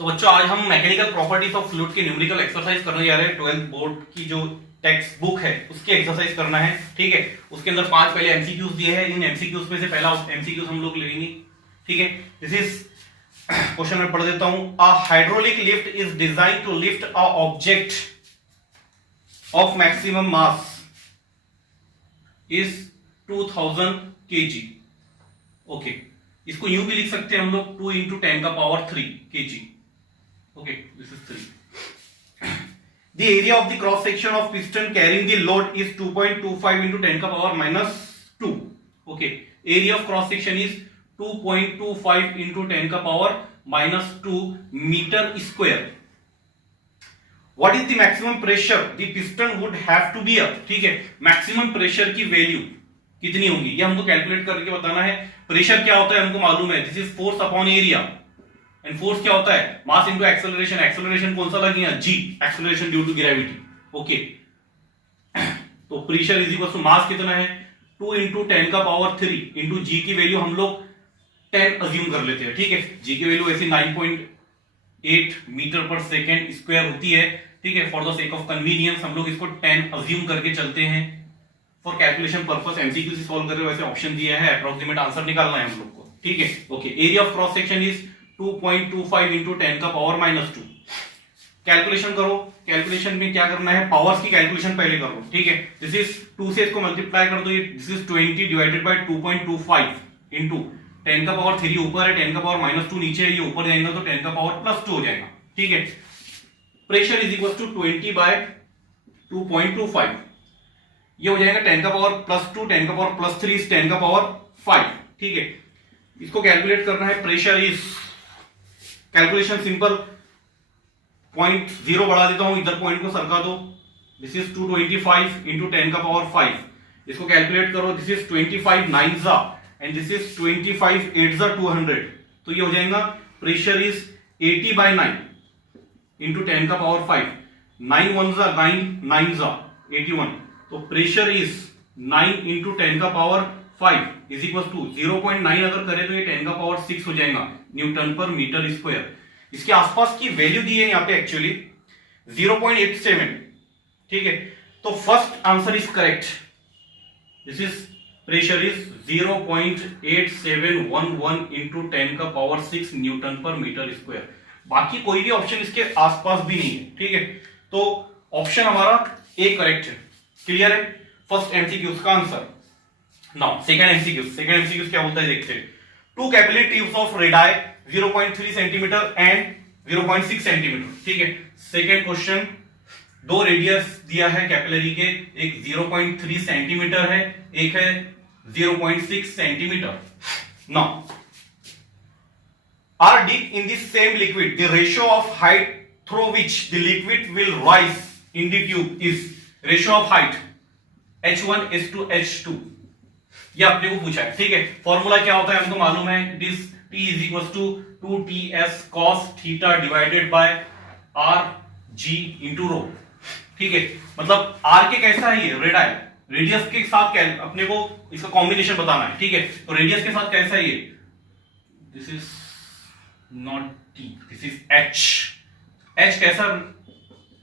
तो बच्चों आज हम मैकेनिकल प्रॉपर्टीज ऑफ फ्लूइड के न्यूमेरिकल एक्सरसाइज करने जा रहे हैं। 12th बोर्ड की जो टेक्स्ट बुक है उसकी एक्सरसाइज करना है, ठीक है। उसके अंदर 5 पहले एमसीक्यूज दिए हैं। इन एमसीक्यूज में से पहला एमसीक्यूज हम लोग लेंगे, ठीक है। दिस इज क्वेश्चन में पढ़ देता हूं। A hydraulic lift is design to lift a object of maximum mass is 2000 kg। Okay, इसको यूं भी लिख सकते हैं हम लोग 2 × 10⁻³ kg। Okay, this is 3. The area of the cross section of piston carrying the load is 2.25 × 10⁻². Okay, area of cross section is 2.25 × 10⁻² meter square. What is the maximum pressure the piston would have to bear? ठीक है, maximum pressure की value कितनी होगी ये हमको calculate करके बताना है। प्रेशर क्या होता है हमको मालूम है, this is force upon area. And force क्या होता है, मास इनटू एक्सेलरेशन। एक्सेलरेशन कौन सा लगेगा, जी, acceleration due to gravity. Okay, तो pressure is equal to mass कितना है 2 × 10⁻³ इंटू जी की वैल्यू हम लोग 10 अज्यूम कर लेते हैं, ठीक है। जी की वैल्यू ऐसी 9.8 मीटर पर सेकेंड स्क्वायर होती है, ठीक है। For the sake of convenience हम लोग इसको 10 अज्यूम करके चलते हैं फॉर कैलकुलेशन पर्पस। एमसीक्यू से सॉल्व कर रहे हो, वैसे ऑप्शन दिया है, अप्रोक्सीमेट आंसर निकालना है हम लोग को, ठीक है। Okay, area of cross section is 2.25 × 10⁻²। Calculation करो। कैलकुलेशन में क्या करना है, पावर्स की कैलकुलेशन पहले करो, ठीक है। दिस इज 2 से इसको मल्टीप्लाई कर दो, this is 20 divided by 2.25 into 10⁻³ ऊपर है, 10⁻² नीचे है, ये ऊपर जाएगा तो 10⁻+2 हो जाएगा, ठीक है। प्रेशर इज इक्वल टू 20/2.25, ये हो जाएगा 10⁻+2, 10⁻+3 10⁻5, ठीक है। इसको कैलकुलेट करना है। प्रेशर इज, कैलकुलेशन सिंपल, 0.0 बढ़ा देता हूं, इधर पॉइंट को सरका दो। This is 225 × 10⁻5। इसको कैलकुलेट करो, this is 25 9s and this is 25 8s 200, तो ये हो जाएगा प्रेशर इज 80/9 × 10⁻5। 9 1s 9 9s 81, तो pressure is 9 × 10⁻5 is equal to 0.9 अगर करें तो ये 10⁻6 हो जाएगा न्यूटन पर मीटर स्क्वायर। इसके आसपास की वैल्यू दी है यहाँ पे एक्चुअली 0.87, ठीक है। तो first answer is correct. This is pressure is 0.8711 × 10⁻6 Newton पर मीटर स्क्वायर। बाकी कोई भी ऑप्शन इसके आसपास भी नहीं है, ठीक है। तो ऑप्शन हमारा ए करेक्ट है। क्लियर है फर्स्ट एमसीक्यू का आंसर। नाउ सेकंड एमसीक्यू क्या बोलता है देखते हैं। 2 capillary tubes of radii 0.3 centimetre and 0.6 centimetre, ठीक है। सेकंड क्वेश्चन, 2 रेडियस दिया है कैपिलरी के, एक 0.3 सेंटीमीटर है, एक है 0.6 centimetre. Now are deep in the same liquid, the ratio of height through which the liquid will rise in the tube is, ratio of height H1:H2। ये अपने को पूछा है, ठीक है। फॉर्मूला क्या होता है हमको मालूम है, this T is equal to 2TS cos theta divided by RG into rho, ठीक है। मतलब R के कैसा है ये रेडाई, रेडियस के साथ क्या अपने को इसका कॉम्बिनेशन बताना है, ठीक है। तो रेडियस के साथ कैसा है ये, this is not T, this is H। H कैसा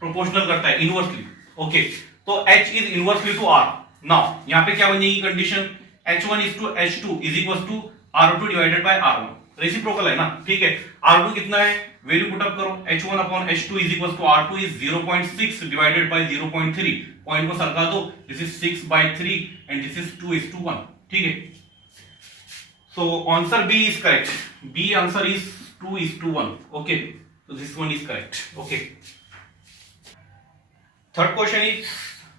प्रोपोर्शनल करता है, इनवर्सली। ओके, तो H is inversely to R। Now यहां पे क्या बन जाएगी condition, H1:H2 is equal to R2 divided by R1। Reciprocal है ना, ठीक है। R2 कितना है, वैल्यू पुट अप करो, H1/H2 is equal to R2 is 0.6 divided by 0.3, point को सरका दो, this is 6/3 and this is 2:1, ठीक है। So answer B is correct. B answer is 2:1, okay. So this one is correct. Okay. Third question is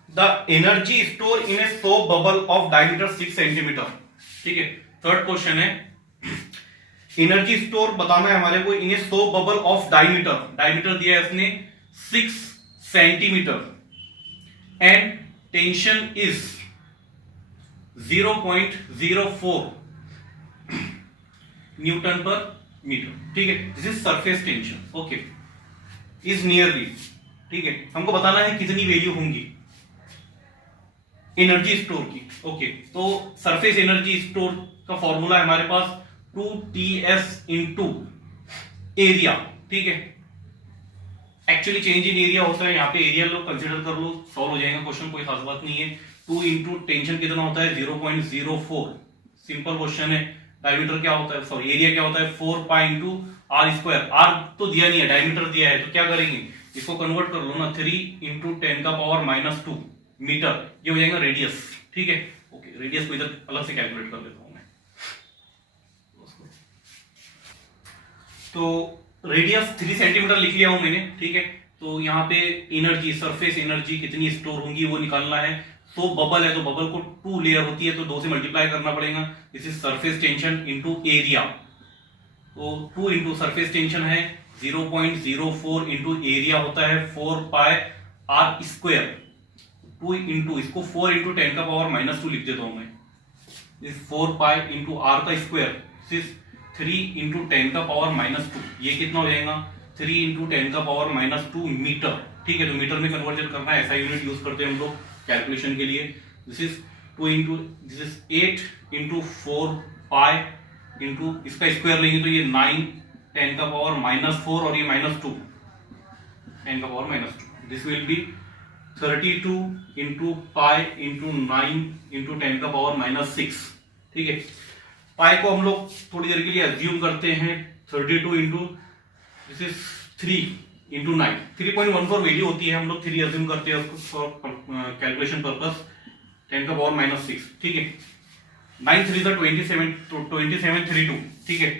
the energy stored in a soap bubble of diameter 6 centimeter. ठीक है, third question है, energy store बताना है हमारे को in a soap bubble of diameter. Diameter दिया है इसने 6 centimetre and tension is 0.04 newton पर मीटर, ठीक है। This is surface tension, okay, is nearly, ठीक है। हमको बताना है कितनी वैल्यू होंगी एनर्जी स्टोर की, ओके। तो सरफेस एनर्जी स्टोर का फॉर्मूला है हमारे पास 2TS इंटू एरिया, ठीक है, एक्चुअली चेंज इन एरिया होता है, यहाँ पे एरिया लो कंसिडर कर लो, सॉल्व हो जाएगा क्वेश्चन, कोई खास बात नहीं है। 2 इंटू टेंशन कितना होता है 0.04, सिंपल क्वेश्चन है। डायमीटर क्या होता है, सॉरी एरिया क्या होता है 4 pi into are square, R तो दिया नहीं है, डायमीटर दिया है, तो क्या करेंगे इसको कन्वर्ट कर लो ना, 3 इंटू 10 का पावर -2 मीटर, ये हो जाएगा रेडियस, ठीक है। ओके, रेडियस को इधर अलग से कैलकुलेट कर लेता हूं मैं। तो रेडियस 3 सेंटीमीटर लिख लिया हूं मैंने, ठीक है। तो यहाँ पे एनर्जी, सरफेस एनर्जी कितनी स्टोर होंगी वो निकालना है। तो बबल है, तो बबल को 2 लेयर होती है, तो 2 से मल्टीप्लाई करना पड़ेगा। This is surface tension into area, तो 2 इंटू सरफेस टेंशन है 0.04 इंटू एरिया होता है 4 पाई आर स्क्वायर, 2 इंटू इसको 4 इंटू 10 का पावर -2 लिख देता हूं मैं, इस 4 पाई इंटू आर का स्क्वायर, दिस 3 इंटू 10 का पावर -2, ये कितना हो जाएगा 3 इंटू 10 का पावर -2 मीटर, ठीक है। तो मीटर में कन्वर्जन करना है, ऐसा यूनिट यूज करते हैं हम लोग कैलकुलेशन के लिए। This is 2 into this is 8 into 4 pi into इसका स्क्वायर लेंगे तो ये 9 10 का पावर -4 और ये -2 10 का power -2, this will B 32 into pi into 9 into 10 का पावर -6, ठीक है। पाई को हम लोग थोड़ी देर के लिए अज्यूम करते हैं 32 into this is 3 into 9, 3.14 value होती है, हम लोग 3 अज्यूम करते हैं उसको फॉर कैलकुलेशन पर्पस, 10 का पावर -6, ठीक है। 9 3 27, तो 27 32, ठीक है।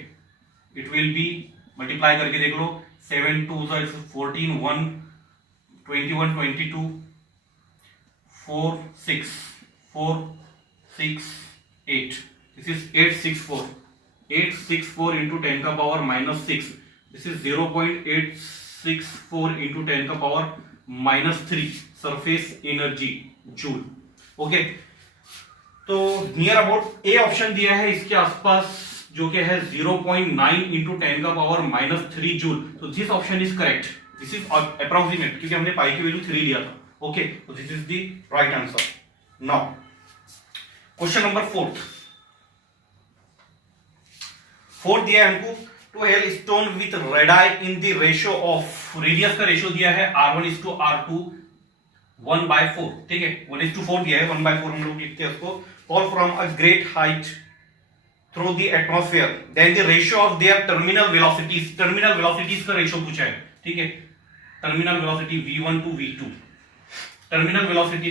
इट विल बी मल्टीप्लाई करके देख लो, 7 2 14 1 21 22 4 6 4 6 8, दिस इज 864 इंटू 10 का पावर -6, दिस इज 0.864 इंटू 10 का power -3 surface energy joule, okay. तो नियर अबाउट ए ऑप्शन दिया है, इसके आसपास जो कि है 0.9 इंटू 10 का पावर -3 जूल, तो this option is correct, this is approximate, क्योंकि हमने पाई की वैल्यू 3 लिया था, ओके। तो this is the right answer. Now question number 4 दिया है हमको, two hailstone with radii in the ratio of, radius का रेशियो दिया है R1:R2 1/4, ठीक है। 1:4 दिया है, 1/4 हम लोग लिखते हैं उसको। Fall from a great height through the atmosphere, then the ratio of their terminal velocities, terminal velocities का रेशियो पूछा है, ठीक है। Terminal velocity V1 to V2, terminal velocity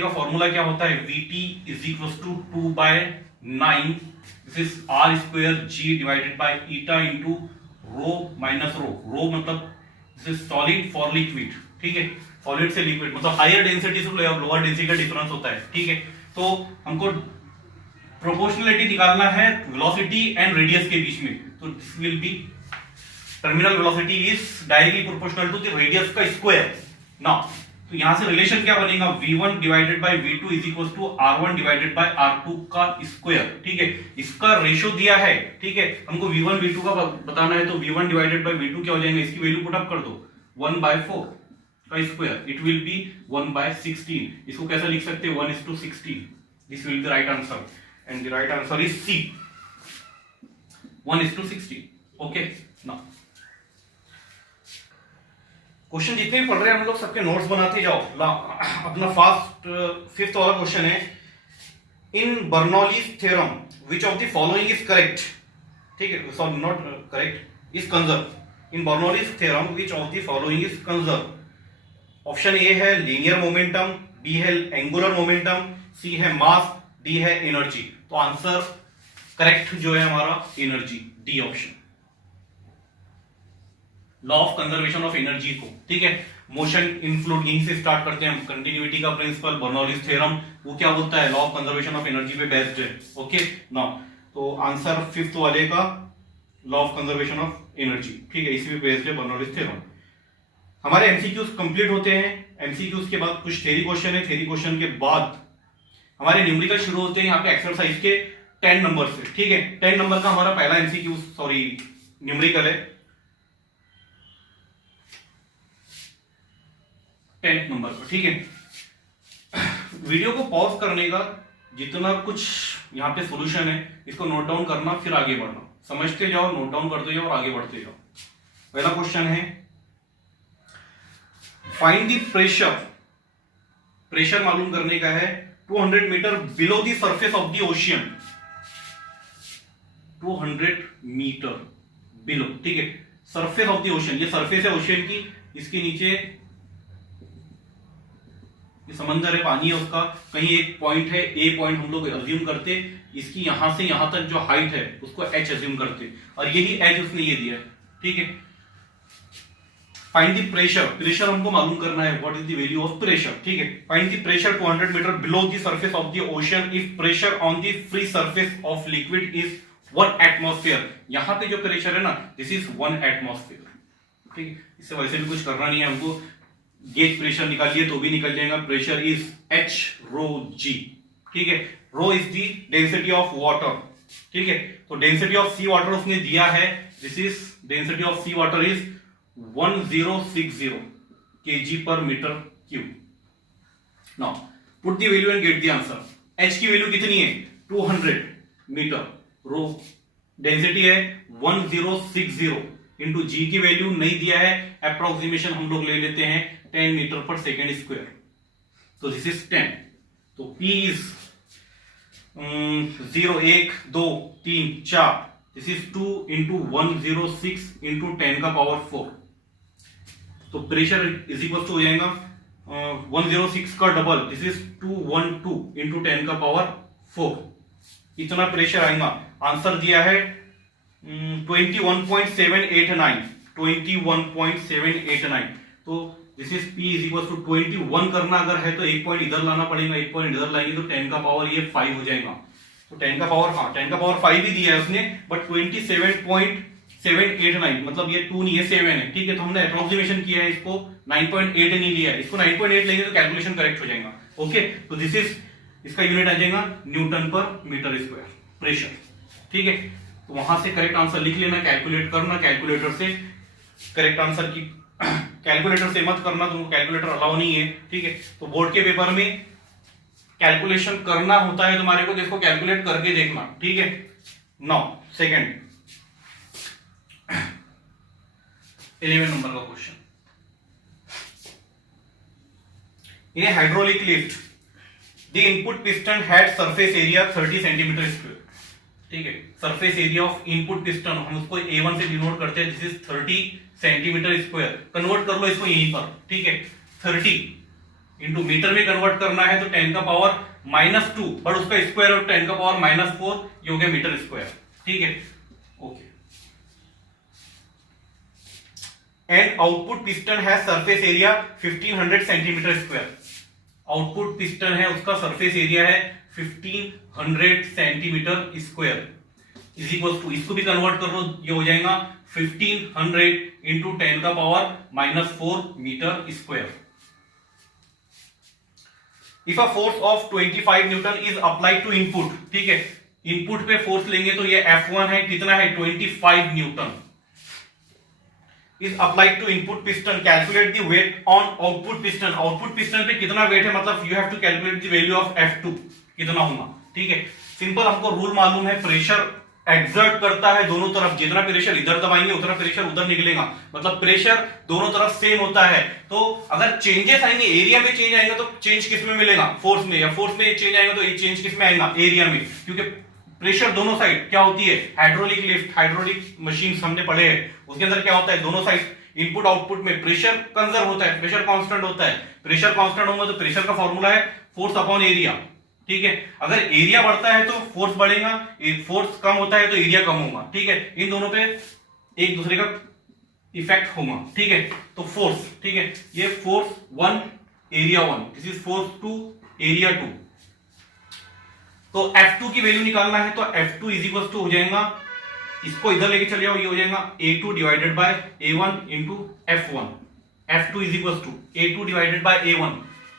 का फॉर्मूला क्या होता है, Vt = 2/9, this is R²G divided by eta into rho minus rho, rho मतलब this is solid for liquid, ठीक है। सॉलिड से लिक्विड मतलब हायर डेंसिटी से लोअर डेंसिटी का डिफरेंस होता है, ठीक है। तो हमको प्रोपोर्शनलिटी निकालना है वेलोसिटी एंड रेडियस के बीच में, तो this will be terminal velocity is directly proportional to the radius का स्क्वायर। नाउ तो यहां से रिलेशन क्या बनेगा, V1 divided by V2 is equal to R1 divided by R2 का स्क्वायर, ठीक है। इसका रेशियो दिया है, ठीक है। हमको V1 V2 का बताना है, तो V1 डिवाइडेड बाय V2 क्या हो जाएगा, इसकी वैल्यू पुट अप कर दो, 1/4 का स्क्वायर, इट विल बी 1/16। इसको कैसे लिख सकते हैं, 1:16, this will be the right answer, and the right answer is C, 1:16, okay. Now question जितने भी पढ़ रहे हैं हम लोग सबके नोट्स बनाते जाओ। अपना फास्ट 5th वाला क्वेश्चन है, in Bernoulli's theorem which of the following is correct, ठीक है, sorry not correct, is conserve. In Bernoulli's theorem which of the following is conserve. Option A है लीनियर मोमेंटम, बी है angular momentum, C है mass, D है energy. तो answer correct जो है हमारा energy, D option, law of conservation of energy को, ठीक है। मोशन इन फ्लूइड, यहीं से स्टार्ट करते हैं हम। कंटिन्यूटी का प्रिंसिपल, बर्नौलीज थ्योरम, वो क्या बोलता है, law of conservation of energy पे बेस्ड है, ओके। नाउ तो आंसर 5th वाले का law of conservation of energy, ठीक है, इसी पे बेस्ड है बर्नौलीज थ्योरम। हमारे एमसीक्यूज कंप्लीट होते हैं। एमसीक्यूज के बाद कुछ थ्योरी क्वेश्चन है, थ्योरी क्वेश्चन के बाद हमारे न्यूमेरिकल शुरू होते हैं यहाँ पे एक्सरसाइज के 10 नंबर से, ठीक है। 10 नंबर का हमारा पहला एमसीक्यू सॉरी न्यूमेरिकल है 10th नंबर पर, ठीक है। वीडियो को पॉज करने का, जितना कुछ यहाँ पे सॉल्यूशन है इसको नोट डाउन करना, फिर आगे बढ़ना, समझते जाओ, नोट डाउन करते जाओ और आगे बढ़ते जाओ। पहला क्वेश्चन है फाइंड द प्रेशर, प्रेशर मालूम करने का है 200 metre below the surface of the ocean, 200 metre below, ठीक है, सरफेस ऑफ द ओशियन, ये सरफेस है ओशियन की, इसके नीचे ये समंदर है, पानी है उसका, कहीं एक पॉइंट है, ए पॉइंट हम लोग अज्यूम करते, इसकी यहां से यहां तक जो हाइट है उसको एच अज्यूम करते, और यही एच उसने ये दिया है, ठीक है। फाइंड द प्रेशर, प्रेशर हमको मालूम करना है, what is the value of pressure, ठीक है। Find the pressure 200 metre below the surface of the ocean if pressure on the free surface of liquid is 1 atmosphere, यहां पे जो प्रेशर है ना, दिस इज 1 एटमॉस्फेयर, ठीक है। इससे वैसे भी कुछ करना नहीं है हमको, गेज प्रेशर निकालिए तो भी निकल जाएगा, pressure is H rho G, ठीक है। Rho is the density of water, ठीक है, तो डेंसिटी ऑफ सी वाटर उसने दिया है, this is density of sea water is 1060 kg per meter cube. Now put the value and get the answer. H की value कितनी है 200 metre, rho density है 1060, इंटू जी की वैल्यू नहीं दिया है, अप्रोक्सीमेशन हम लोग ले लेते हैं 10 मीटर पर सेकेंड स्क्वायर, तो दिस इज 10, तो P is 0 1 2 3 4, this is 2 into 106 into 10 का पावर 4, तो प्रेशर इज इक्वल टू हो जाएगा 106 का डबल, दिस इज 212 इंटू 10 का पावर 4, इतना प्रेशर आएगा। आंसर दिया है 21.789, 21.789, तो this is P is equal to 21 करना अगर है तो एक पॉइंट इधर लाना पड़ेगा, एक पॉइंट इधर लाएंगे तो 10 का पावर ये 5 हो जाएगा, तो 10 का पावर, हाँ 10 का पावर 5 ही दिया है उसने, बट 27.789 मतलब ये 2 नहीं है 7 है, ठीक है। तो हमने अप्रोक्सीमेशन किया है, इसको 9.8 नहीं लिया है, इसको 9.8 लेंगे तो कैलकुलेशन करेक्ट हो जाएगा, ओके। तो दिस इज, इसका यूनिट आ जाएगा न्यूटन पर मीटर स्क्वायर प्रेशर, ठीक है। तो वहां से करेक्ट आंसर लिख लेना, कैलकुलेट करना, कैलकुलेटर से करेक्ट आंसर की कैलकुलेटर से मत करना, तुमको कैलकुलेटर अलाउ नहीं है, ठीक है। तो बोर्ड के पेपर में कैलकुलेशन करना होता है तुम्हारे को, तो इसको कैलकुलेट करके देखना, ठीक है। नाउ सेकंड 11 नंबर का question, in A hydraulic lift the input piston had surface area 30 centimetre square, ठीक है। Surface area of input piston हम उसको A1 से डिनोट करते हैं, this is 30 centimetre square, convert कर लो इसको यहीं पर, ठीक है। 30 इंटू मीटर में कन्वर्ट करना है तो 10 का पावर -2, बट उसका स्क्वायर और 10 का पावर -4, ये हो गया मीटर स्क्वायर, ठीक है, ओके। एंड आउटपुट पिस्टन है surface area 1500 centimetre square, output piston है उसका सरफेस एरिया है 1500 centimetre square, is equal to, इसको भी कन्वर्ट कर लो, ये हो जाएगा 1500 इंटू 10 का power -4 metre square. If a force of 25 newton is applied to input, ठीक है, इनपुट पे फोर्स लेंगे तो ये F1 है, कितना है 25 newton, is applied to input piston, calculate the weight on output piston, output piston पे कितना वेट है, मतलब you have to calculate the value of F2 कितना होगा, ठीक है। सिंपल हमको रूल मालूम है, प्रेशर एक्सर्ट करता है दोनों तरफ, जितना प्रेशर इधर दबाएंगे उतना प्रेशर उधर निकलेगा, मतलब प्रेशर दोनों तरफ सेम होता है। तो अगर चेंजेस आएंगे, एरिया में चेंज आएगा तो चेंज किस में मिलेगा, फोर्स में, या फोर्स में चेंज आएगा तो ये चेंज किस में आएगा, एरिया में, क्योंकि प्रेशर दोनों साइड क्या होती है, हाइड्रोलिक लिफ्ट, हाइड्रोलिक मशीन हमने पढ़े हैं, उसके अंदर क्या होता है, दोनों साइड इनपुट आउटपुट में प्रेशर कंजर्व होता है, प्रेशर कांस्टेंट होता है, प्रेशर कांस्टेंट होगा तो प्रेशर का फॉर्मूला है फोर्स अपॉन एरिया, ठीक है। अगर एरिया बढ़ता है तो फोर्स बढ़ेगा, फोर्स कम होता है तो एरिया कम होगा, ठीक है। इन दोनों पे एक दूसरे का इफेक्ट होगा, ठीक है। तो फोर्स, ठीक है, ये force 1 area 1, this is force 2 area 2, तो F2 की वैल्यू निकालना है तो F2 इज इक्वल टू हो जाएगा, इसको इधर लेके चले जाओ, ये हो जाएगा A2 divided by A1 into F1, F2 is equal to A2 divided by A1,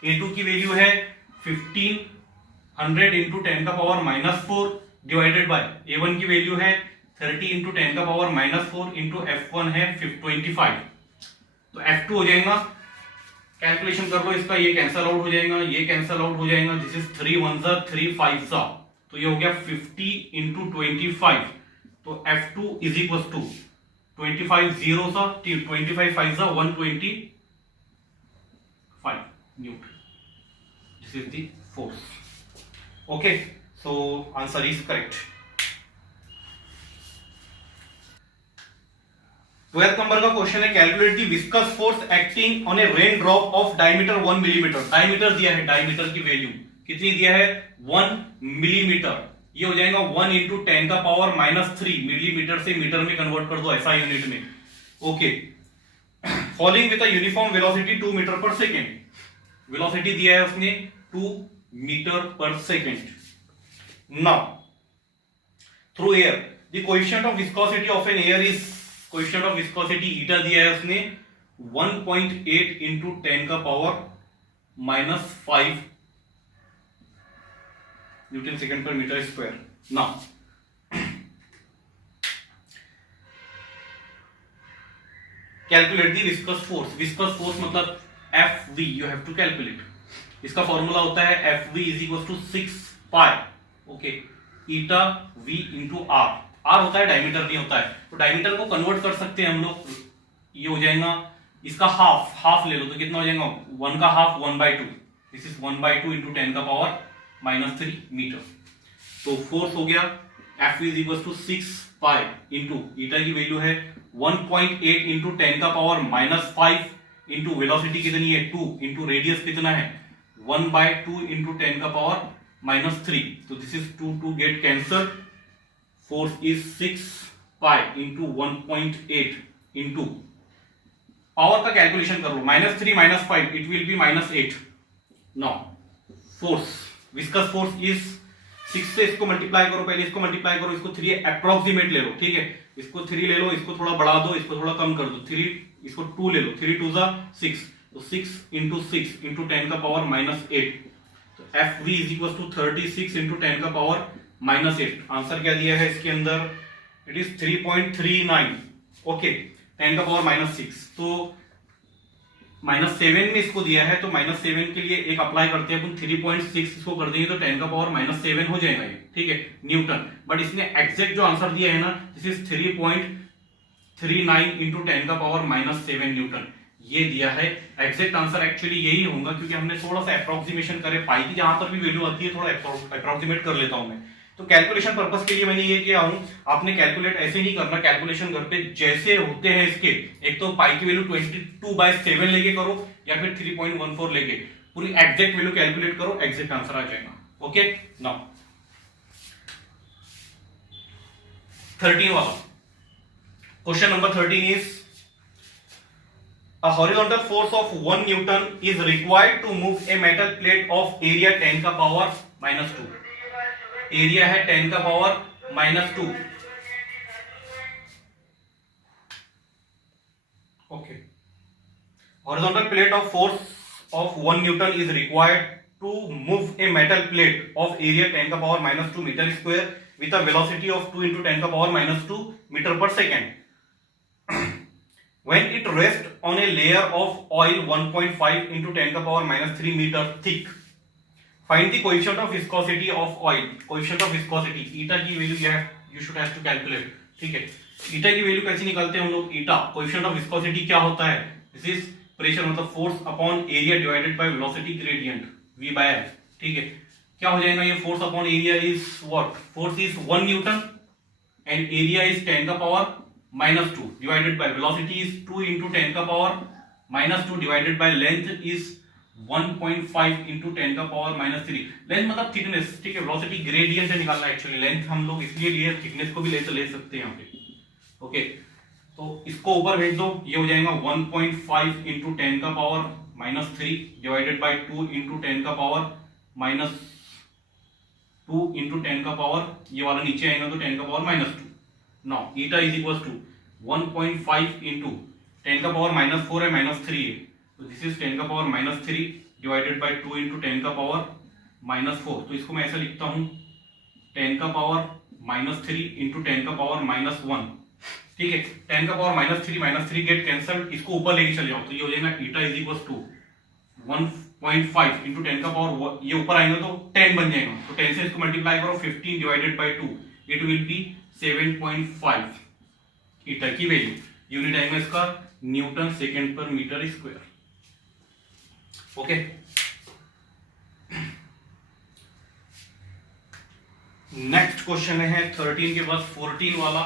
A2 की वैल्यू है 1500 इंटू 10 का पावर -4 डिवाइडेड बाय A1 की वैल्यू है 30 इंटू 10 का पावर -4 इंटू F1 है 25, तो F2 हो जाएगा, कैलकुलेशन कर लो इसका, ये कैंसल आउट हो जाएगा, ये कैंसल आउट हो जाएगा, दिस इज 3 1 3 5, तो ये हो गया 50 इंटू 25, तो F2 इज इक्वल टू 25 0 सा 25 5 सा 125 Newton. This is the force. Okay, so answer is correct. 12th number का क्वेश्चन है, calculate the viscous force acting on A rain drop of diameter 1 millimetre. Diameter दिया है, diameter की value कितनी दिया है 1 मिलीमीटर. ये हो जाएगा 1 इंटू 10 का पावर -3. मिलीमीटर से मीटर में कन्वर्ट कर दो ऐसा यूनिट में. Okay, falling with a uniform velocity 2 metre पर सेकेंड. वेलोसिटी दिया है उसने 2 मीटर पर second. Now through air the coefficient of viscosity of an air is, coefficient of viscosity eta दिया है उसने 1.8 इंटू 10 का पावर -5 न्यूटन सेकेंड पर metre square. Now calculate the viscous force. Viscous force मतलब FV you have to calculate. इसका formula होता है FV is equal to 6 pi okay eta V into R. R होता है, डायमीटर नहीं होता है. तो डायमीटर को कन्वर्ट कर सकते हैं हम लोग. ये हो जाएगा इसका हाफ ले लो तो कितना हो जाएगा 1 का हाफ 1/2. दिस इज 1/2 इंटू 10 का पावर -3 मीटर. तो फोर्स हो गया FV is equal to 6 pi into eta की वैल्यू है 1.8 इंटू 10 का पावर -5 इंटू वेलोसिटी कितनी है 2 इंटू रेडियस कितना है 1/2 इंटू 10 का पावर -3. तो this is 2 get cancelled. Force is 6 pi into 1.8 into power का कैलकुलेशन कर लो -3 -5 it will B -8. Now force viscous force is 6 से इसको मल्टीप्लाई करो, पहले इसको मल्टीप्लाई करो, इसको 3 अप्रोक्सीमेट ले लो. ठीक है, इसको 3 ले लो, इसको थोड़ा बढ़ा दो, इसको थोड़ा कम कर दो. 3 इसको 2 ले लो, 3 2 जा 6. तो 6 इंटू 6 इंटू 10 का पावर -8. तो FV is equal to 36 into 10 का पावर -8. आंसर क्या दिया है इसके अंदर, इट इज 3.39 ओके 10 का पावर -6. तो -7 में इसको दिया है तो -7 के लिए एक अप्लाई करते हैं अपन 3.6 इसको कर देंगे तो 10 का पावर -7 हो जाएगा ये. ठीक है न्यूटन. बट इसने एग्जैक्ट जो आंसर दिया है ना दिस इज 3.39 इंटू 10 का पावर -7 न्यूटन ये दिया है. एग्जैक्ट आंसर एक्चुअली यही होगा क्योंकि हमने थोड़ा सा अप्रोक्सीमेशन करे. पाई की जहां पर भी वैल्यू आती है थोड़ा अप्रोक्सीमेट कर लेता हूं मैं. तो कैलकुलेशन पर्पस के लिए मैंने ये किया हूं. आपने कैलकुलेट ऐसे नहीं करना. कैलकुलेशन घर पे जैसे होते हैं इसके, एक तो पाई की वैल्यू 22/7 लेके करो या फिर 3.14 लेके पूरी एग्जैक्ट वैल्यू कैलकुलेट करो, एग्जैक्ट आंसर आ जाएगा. ओके नाउ 13 वाला question number 13 is a horizontal force of 1 Newton is required to move a metal plate of area 10 का पावर -2. एरिया है 10 का power -2 okay. horizontal plate of force of 1 Newton is required to move a metal plate of area 10 का power -2 metre square with a velocity of 2 into 10 का power -2 metre पर second. when it rests on a layer of oil 1.5 into 10 का power -3 metre thick. find the coefficient of viscosity of oil. coefficient of viscosity ईटा की value you should have to calculate. ठीक है, ईटा की value कैसे निकालते हैं हम लोग. ईटा coefficient of viscosity क्या होता है, दिस इज प्रेशर मतलब force upon area divided by velocity gradient V/L. ठीक है, क्या हो जाएगा ये force upon area is what, force is 1 Newton and area is 10 का power -2 divided by velocity is 2 into 10 का power -2 divided by length is 1.5 into 10 का power -3. Length मतलब थिकनेस. ठीक है, वेलोसिटी ग्रेडियंट से निकालना है एक्चुअली. लेंथ हम लोग इसलिए लिए, थिकनेस को भी ले सकते हैं यहाँ पे. ओके, तो इसको ऊपर भेज दो, ये हो जाएगा 1.5 into 10 का पावर -3 डिवाइडेड बाय 2 into 10 का पावर -2 into 10 का पावर, ये वाला नीचे आएगा तो 10 का power -2. Now eta is equal to 1.5 into 10 का पावर -4 है -3 है. तो दिस इज 10 का पावर -3 डिवाइडेड बाय 2 into 10 का पावर -4. तो इसको मैं ऐसा लिखता हूं 10 का पावर -3 into 10 का पावर -1. ठीक है, 10 का पावर -3 गेट कैंसल, इसको ऊपर लेके चले जाओ तो ये हो जाएगा eta is equal to 1.5 into 10 का पावर, ये ऊपर आएगा तो 10 बन जाएगा. तो 10 से इसको मल्टीप्लाई करो 15 divided by 2 it will be 7.5 eta की वैल्यू, यूनिट आएगा इसका न्यूटन सेकेंड पर metre square. Okay, next question है 13 के बाद 14 वाला।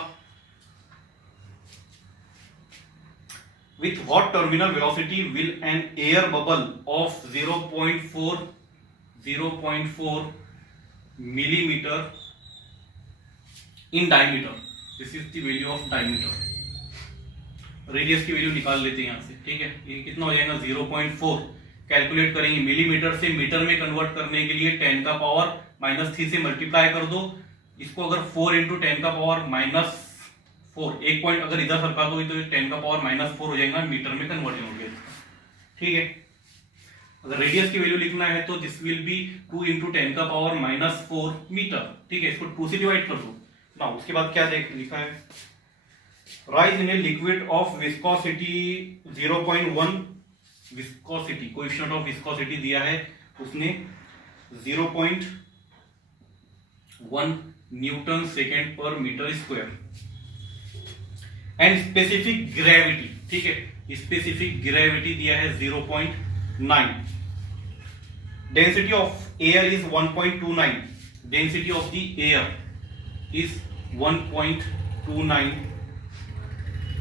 With what terminal velocity will an air bubble of 0.4 millimetre in diameter, this is the value of diameter. Radius की value निकाल लेते हैं यहां से, ठीक है। ये कितना हो जाएगा 0.4, कैलकुलेट करेंगे मिलीमीटर से मीटर में कन्वर्ट करने के लिए 10 का पावर -3 से मल्टीप्लाई कर दो। इसको अगर 4 इंटू 10 का पावर -4, एक पॉइंट अगर इधर सरका दो तो 10 का पावर -4 हो जाएगा, मीटर में कन्वर्ट हो गया, ठीक है। अगर रेडियस की वैल्यू लिखना है तो दिस विल बी 2 इंटू 10 का पावर -4 मीटर, ठीक है। इसको 2 से डिवाइड कर दो ना। उसके बाद क्या लिखा है, rise in a liquid of viscosity 0.1, viscosity coefficient of viscosity दिया है उसने 0.1 न्यूटन सेकेंड पर metre square, and specific gravity, ठीक है, स्पेसिफिक ग्रेविटी दिया है 0.9, density of air is 1.29, density of the air is 1.29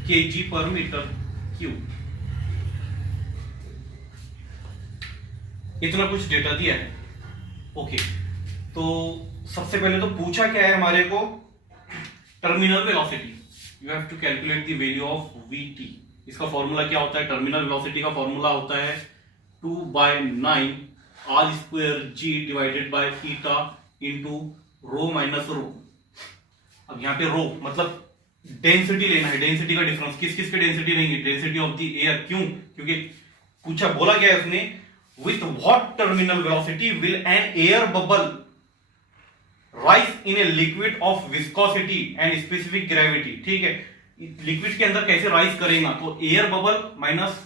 kg पर मीटर क्यूब। इतना कुछ डेटा दिया है, ओके। तो सबसे पहले तो पूछा क्या है हमारे को, terminal velocity, you have to calculate the value of vt। इसका फॉर्मूला क्या होता है, टर्मिनल वेलोसिटी का फॉर्मूला होता है 2/9 r² g divided by theta into rho minus rho. अब यहाँ पे रो मतलब डेंसिटी लेना है, डेंसिटी का डिफरेंस, किस किस पे डेंसिटी लेंगे, डेंसिटी ऑफ द एयर। क्यों, क्योंकि पूछा बोला गया है उसने with what terminal velocity will an air bubble rise in a liquid of viscosity and specific gravity, ठीक है। लिक्विड के अंदर कैसे राइज करेगा, तो air bubble minus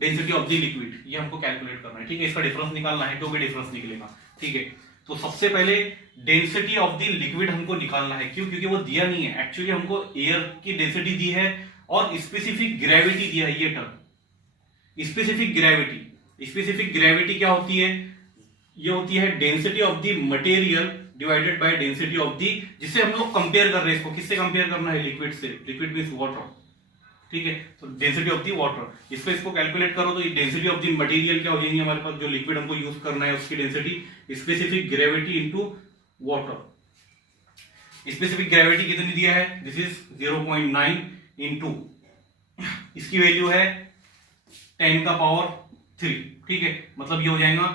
density of the liquid, ये हमको कैलकुलेट करना है, ठीक है। इसका डिफरेंस निकालना है, जो भी डिफरेंस निकलेगा, ठीक है। तो सबसे पहले डेंसिटी ऑफ द लिक्विड हमको निकालना है, क्यों, क्योंकि वो दिया नहीं है, एक्चुअली हमको एयर की डेंसिटी दी है और स्पेसिफिक ग्रेविटी दिया है, ये term specific gravity. Specific gravity क्या होती है, ये होती है density of the material divided by density of the, जिससे हम लोग कंपेयर कर रहे हैं, इसको किससे कंपेयर करना है, लिक्विड से, लिक्विड मींस वाटर, ठीक है। तो डेंसिटी ऑफ द वाटर, इसको कैलकुलेट करो तो डेंसिटी ऑफ द मटेरियल क्या हो जाएगी हमारे पास, जो लिक्विड हमको यूज करना है उसकी density, specific gravity into water. Specific gravity कितनी दिया है, दिस इज 0.9 इनटू, इसकी वैल्यू है 10 का पावर 3, ठीक है। मतलब ये हो जाएगा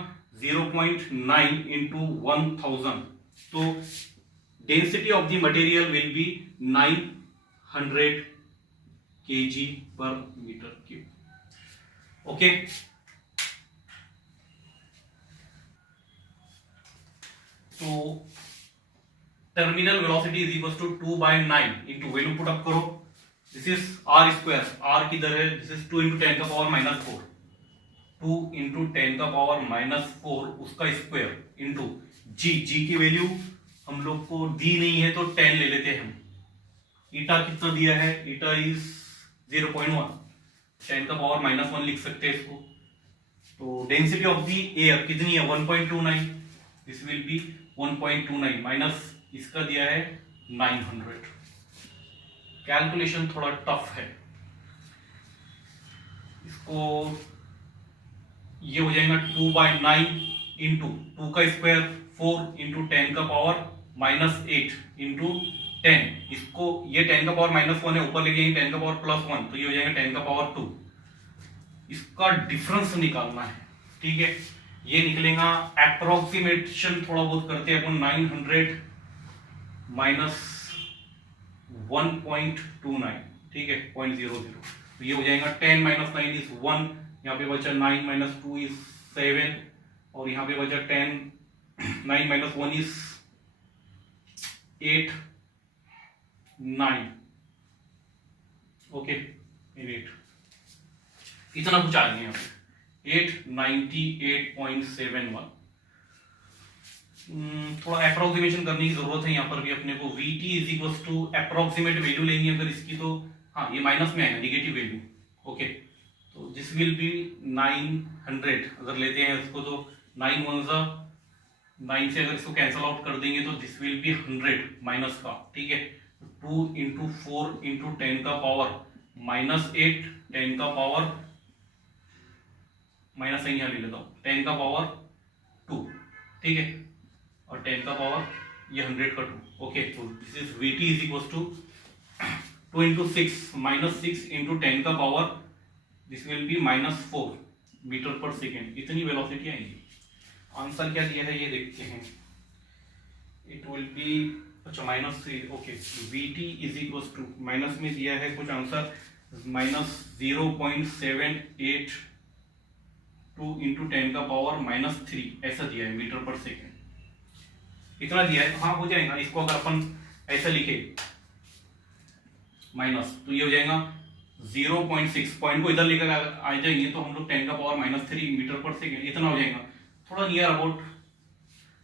0.9 इंटू 1000, तो density of the material will be 900 kg पर मीटर क्यूब, ओके। तो terminal velocity is equal to 2/9 into value put up करो, this is r square, r किधर है, दिस इज 2 इंटू 10 का पावर -4, 2 इंटू 10 का पावर -4 उसका square into g की value हम लोग को दी नहीं है तो 10 ले लेते हैं हम। ईटा कितना दिया है, ईटा इज 0.1, 10 का पावर -1 लिख सकते हैं इसको। तो डेंसिटी ऑफ द एयर कितनी है 1.29, दिस विल बी 1.29 माइनस इसका दिया है 900। कैलकुलेशन थोड़ा टफ है, इसको ये हो जाएगा 2/9 इंटू 2 का स्क्वायर 4 इंटू 10 का पावर -8 इंटू 10, इसको ये 10 का पावर -1 है, ऊपर लेके 10 का पावर +1, तो ये हो जाएगा 10 का पावर 2। इसका डिफरेंस निकालना है, ठीक है। ये निकलेगा, अप्रोक्सीमेशन थोड़ा बहुत करते हैं अपन, 900 माइनस 1.29, ठीक है, 0.00, तो ये हो जाएगा 10 माइनस 9 इज 1, यहाँ पे बचा 9 माइनस 2 इज 7, और यहाँ पे बचा 10, 9 माइनस 1 इज 8, 9, ओके, 8, इतना कुछ आ गया यहाँ पे 898.71। थोड़ा अप्रोक्सीमेशन करने की जरूरत है यहाँ पर भी अपने को। vt is equal to approximate value लेंगे अगर इसकी, तो हाँ ये माइनस में आएगा, निगेटिव वैल्यू। ओके, तो दिस विल बी 900 अगर लेते हैं इसको तो 9 1 9 से अगर इसको कैंसल आउट कर देंगे तो दिस विल बी 100 माइनस का, ठीक है। 2 इंटू 4 इंटू 10 का पावर -8, 10 का पावर माइनस यहाँ ले लेता हूँ, 10 का पावर 2, ठीक है, और 10 का पावर ये 100 का 2। ओके, तो this is Vt is equal to 2 into 6 -6 into 10 का power this will be -4 metre पर सेकेंड, इतनी वेलोसिटी आएगी। आंसर क्या दिया है ये देखते हैं, इट विल बी अच्छा -3। Okay, Vt is equal to minus में दिया है कुछ आंसर -0.782 इंटू 10 का पावर -3 ऐसा दिया है मीटर पर सेकेंड, इतना दिया है। हाँ हो जाएगा, इसको अगर अपन ऐसा लिखे माइनस तो ये हो जाएगा 0.6, पॉइंट को इधर लेकर आ जाएंगे तो हम लोग 10 का पावर -3 मीटर पर सेकेंड इतना हो जाएगा। थोड़ा नियर अबाउट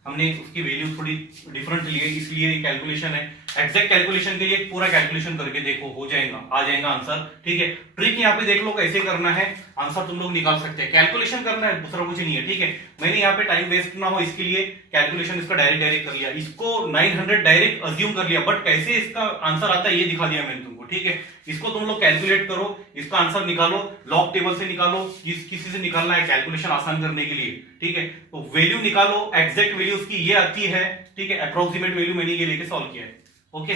हमने उसकी वैल्यू थोड़ी डिफरेंट ली है, इसलिए कैलकुलेशन है। एग्जैक्ट कैलकुलेशन के लिए पूरा कैलकुलेशन करके देखो, हो जाएगा, आ जाएगा आंसर, ठीक है। ट्रिक यहाँ पे देख लो कैसे करना है, आंसर तुम लोग निकाल सकते हैं। कैलकुलेशन करना है, दूसरा कुछ नहीं है, ठीक है। मैंने यहाँ पे टाइम वेस्ट ना हो इसके लिए कैलकुलेशन इसका डायरेक्ट कर लिया, इसको 900 डायरेक्ट अज्यूम कर लिया, बट कैसे इसका आंसर आता है ये दिखा दिया मैंने तुमको, ठीक है। इसको तुम लोग कैलकुलेट करो, इसका आंसर निकालो, लॉग टेबल से निकालो, किसी से निकालना है कैलकुलेशन आसान करने के लिए, ठीक है। तो वैल्यू निकालो, एग्जैक्ट वैल्यू उसकी ये आती है, ठीक है। अप्रोक्सीमेट वैल्यू मैंने ये लेके सॉल्व किया है। ओके,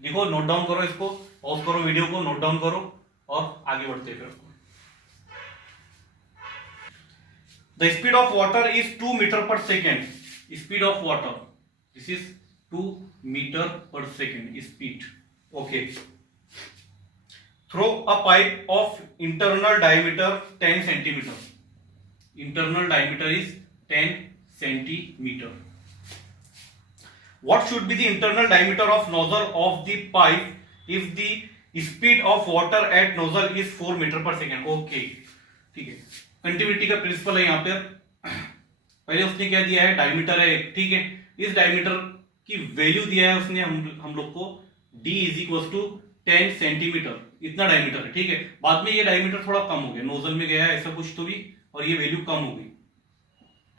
देखो, नोट डाउन करो, इसको पॉज करो, वीडियो को नोट डाउन करो और आगे बढ़ते हैं। फिर the speed of water is 2 metre पर second, speed of water this is 2 metre पर second speed. Okay, through a pipe of internal diameter 10 centimetre, internal diameter is 10 centimeter. What should be the internal diameter of nozzle of the pipe if the speed of water at nozzle is 4 meter per second? Okay, ठीक है। Continuity का principal है यहाँ पर। पहले उसने क्या दिया है, डायमीटर है, ठीक है। इस डायमीटर की वैल्यू दिया है उसने हम लोग को d is equal to 10 centimetre, इतना डायमीटर है, ठीक है। बाद में ये डायमीटर थोड़ा कम हो गया, नोजल में गया ऐसा कुछ तो भी, और ये वैल्यू कम हो गई,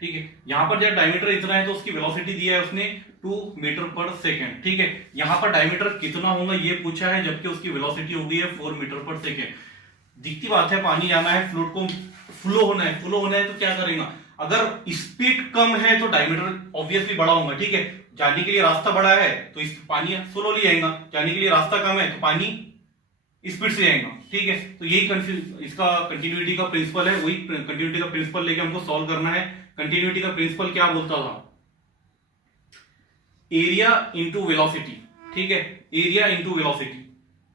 ठीक है। यहां पर जब डायमीटर इतना है तो उसकी वेलोसिटी दिया है उसने 2 मीटर पर सेकेंड, ठीक है। यहां पर डायमीटर कितना होगा ये पूछा है, जबकि उसकी वेलोसिटी हो गई है 4 मीटर पर सेकेंड। दिखती बात है, पानी जाना है, फ्लूइड को फ्लो होना है, फ्लो होना है तो क्या करेगा, अगर स्पीड कम है तो डायमीटर ऑब्वियसली बड़ा होगा, ठीक है। जाने के लिए रास्ता बड़ा है तो इस पानी स्लोली आएगा, जाने के लिए रास्ता कम है तो पानी स्पीड से आएगा, ठीक है। तो यही इसका कंटिन्यूटी का प्रिंसिपल है, वही कंटिन्यूटी का प्रिंसिपल लेके हमको सॉल्व करना है। कंटिन्यूटी का प्रिंसिपल क्या बोलता था, एरिया इंटू वेलोसिटी, ठीक है। एरिया इंटू वेलोसिटी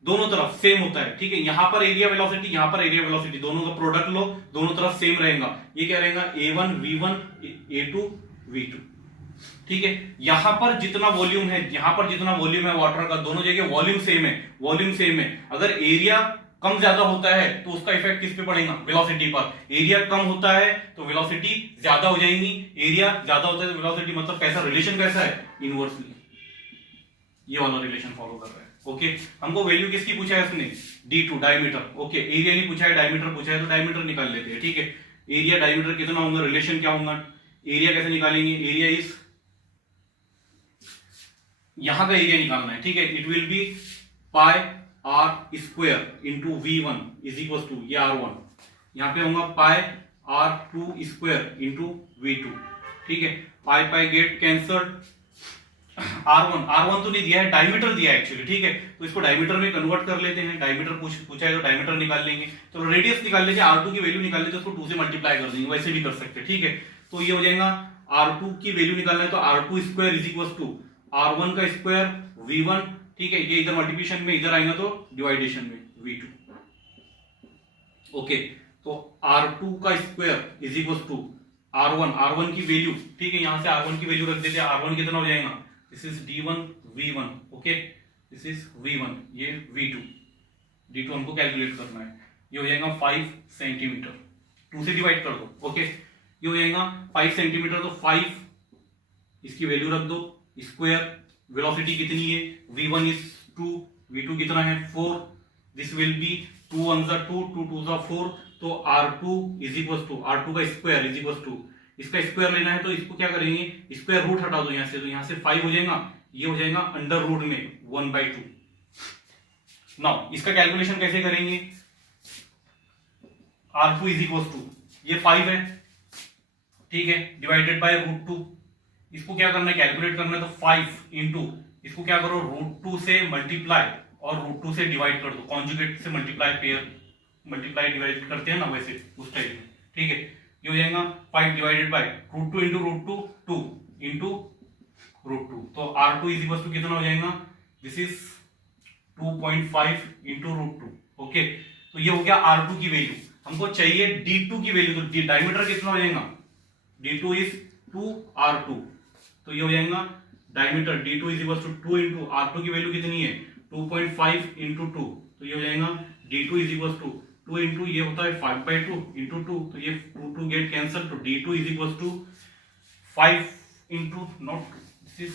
दोनों तरफ सेम होता है, ठीक है। यहां पर एरिया वेलोसिटी, यहां पर एरिया वेलोसिटी, दोनों का प्रोडक्ट लो, दोनों तरफ सेम रहेगा। ये क्या रहेगा, A1 V1 A2 V2, ठीक है। यहां पर जितना वॉल्यूम है, यहां पर जितना वॉल्यूम है वाटर का, दोनों जगह वॉल्यूम सेम है, वॉल्यूम सेम है। अगर एरिया कम ज्यादा होता है तो उसका इफेक्ट किस पे पड़ेगा, वेलोसिटी पर। एरिया कम होता है तो वेलोसिटी ज्यादा हो जाएगी, एरिया ज्यादा होता है तो वेलोसिटी, मतलब कैसा रिलेशन कैसा है, इनवर्सली ये वाला रिलेशन फॉलो कर रहा है। ओके, हमको वैल्यू किसकी पूछा है उसने, D2 डायमीटर। ओके, एरिया नहीं पूछा है, डायमीटर पूछा है, तो डायमीटर निकाल लेते हैं, ठीक है। एरिया डायमीटर कितना होगा, रिलेशन क्या होगा, एरिया कैसे निकालेंगे, एरिया इज, यहां का एरिया निकालना है, ठीक है। It will be pi r square into V1 is equal to ये R1, यहां पे होगा पाई R2 स्क्वायर इंटू V2, ठीक है। पाई पाई गेट कैंसल्ड, R1 तो नहीं दिया है, डायमीटर दिया है एक्चुअली, ठीक है। तो इसको डायमीटर में कन्वर्ट कर लेते हैं, डायमीटर पूछा है तो डायमीटर निकाल लेंगे, तो रेडियस निकाल लेंगे, R2 की वैल्यू निकाल लेते हैं, उसको 2 से मल्टीप्लाई कर देंगे, वैसे भी कर सकते हैं, ठीक है। तो ये हो जाएगा R2 की वैल्यू निकालना है तो R2 square is equal to R1 का स्क्वायर V1, ठीक है। ये इधर मल्टीप्लिकेशन में इधर आएगा तो डिवाइडेशन में V2। ओके, तो R2 का square is equal to R1 की वैल्यू, ठीक है। यहां से R1 की वैल्यू रख देते हैं, R1 कितना हो जाएगा, this is D1 V1, okay, this is V1, ये V2, D2 हमको कैलकुलेट करना है। ये हो जाएगा 5 सेंटीमीटर, 2 से डिवाइड कर दो, ओके। ये हो जाएगा 5 सेंटीमीटर, तो 5 इसकी वैल्यू रख दो, स्क्वायर वेलोसिटी कितनी है, V1 इज 2, V2 कितना है 4, दिस विल बी 2 1 जा 2, 2 2 जा 4, तो R2 is equal to R2 का स्क्वायर इज इक्वल टू, इसका स्क्वायर लेना है तो इसको क्या करेंगे, स्क्वायर रूट हटा दो यहाँ से, तो यहाँ से 5 हो जाएगा, ये हो जाएगा अंडर रूट में 1/2। नाउ इसका कैलकुलेशन कैसे करेंगे, R2 इज इक्वल टू, ये 5 है, ठीक है, डिवाइडेड बाय √2, इसको क्या करना है, कैलकुलेट करना है, तो 5 इंटू इसको क्या करो, √2 से मल्टीप्लाई और √2 से डिवाइड कर दो, कॉन्जुगेट से मल्टीप्लाई, पेयर मल्टीप्लाई डिवाइड करते हैं ना वैसे, उस टाइप में, ठीक है। ये हो जाएगा 5 डिवाइडेड बाय √2 इंटू √2, 2 इंटू √2, तो R2 इज इक्वल टू कितना हो जाएगा, दिस इज 2.5 इंटू √2, ओके। तो ये हो गया R2 की वैल्यू। हमको चाहिए D2 की वैल्यू, तो डायमीटर कितना हो जाएगा, D2 इज 2R2, तो ये हो जाएगा diameter D2 is equal to 2 into R2 की वैल्यू कितनी है 2.5 इंटू 2, तो ये हो जाएगा D2 is equal to 2 into ये होता है 5/2 इंटू 2, तो ये 2 गेट कैंसल, तो D2 is equal to 5 into not, this is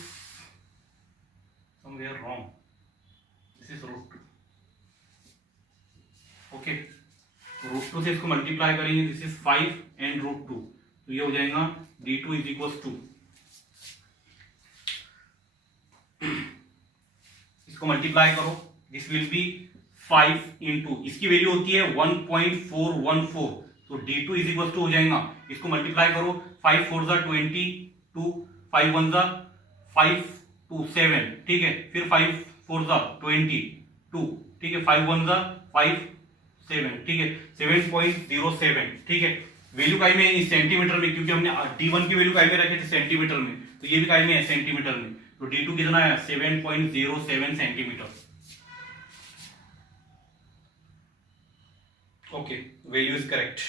somewhere wrong, this is √2, okay. √2 से इसको मल्टीप्लाई करेंगे, दिस इज 5 एंड √2, तो ये हो जाएगा D2 इज इक्वल टू, इसको मल्टीप्लाई करो, दिस विल बी 5 इंटू इसकी वैल्यू होती है 1.414, तो D2 इज इक्वल टू हो जाएगा, इसको मल्टीप्लाई करो, 5 4 जा 22, 5 1 जा 5 2 7, ठीक है, फिर 5 4 जा 22, ठीक है, 5 1 जा 5 7, ठीक है, 7.07, ठीक है। वैल्यू काय में है सेंटीमीटर में, क्योंकि हमने D1 की वैल्यू काय में रखे थे सेंटीमीटर में, तो ये भी काय में है सेंटीमीटर में, तो D2 कितना है 7.07 centimetre, okay, value is correct.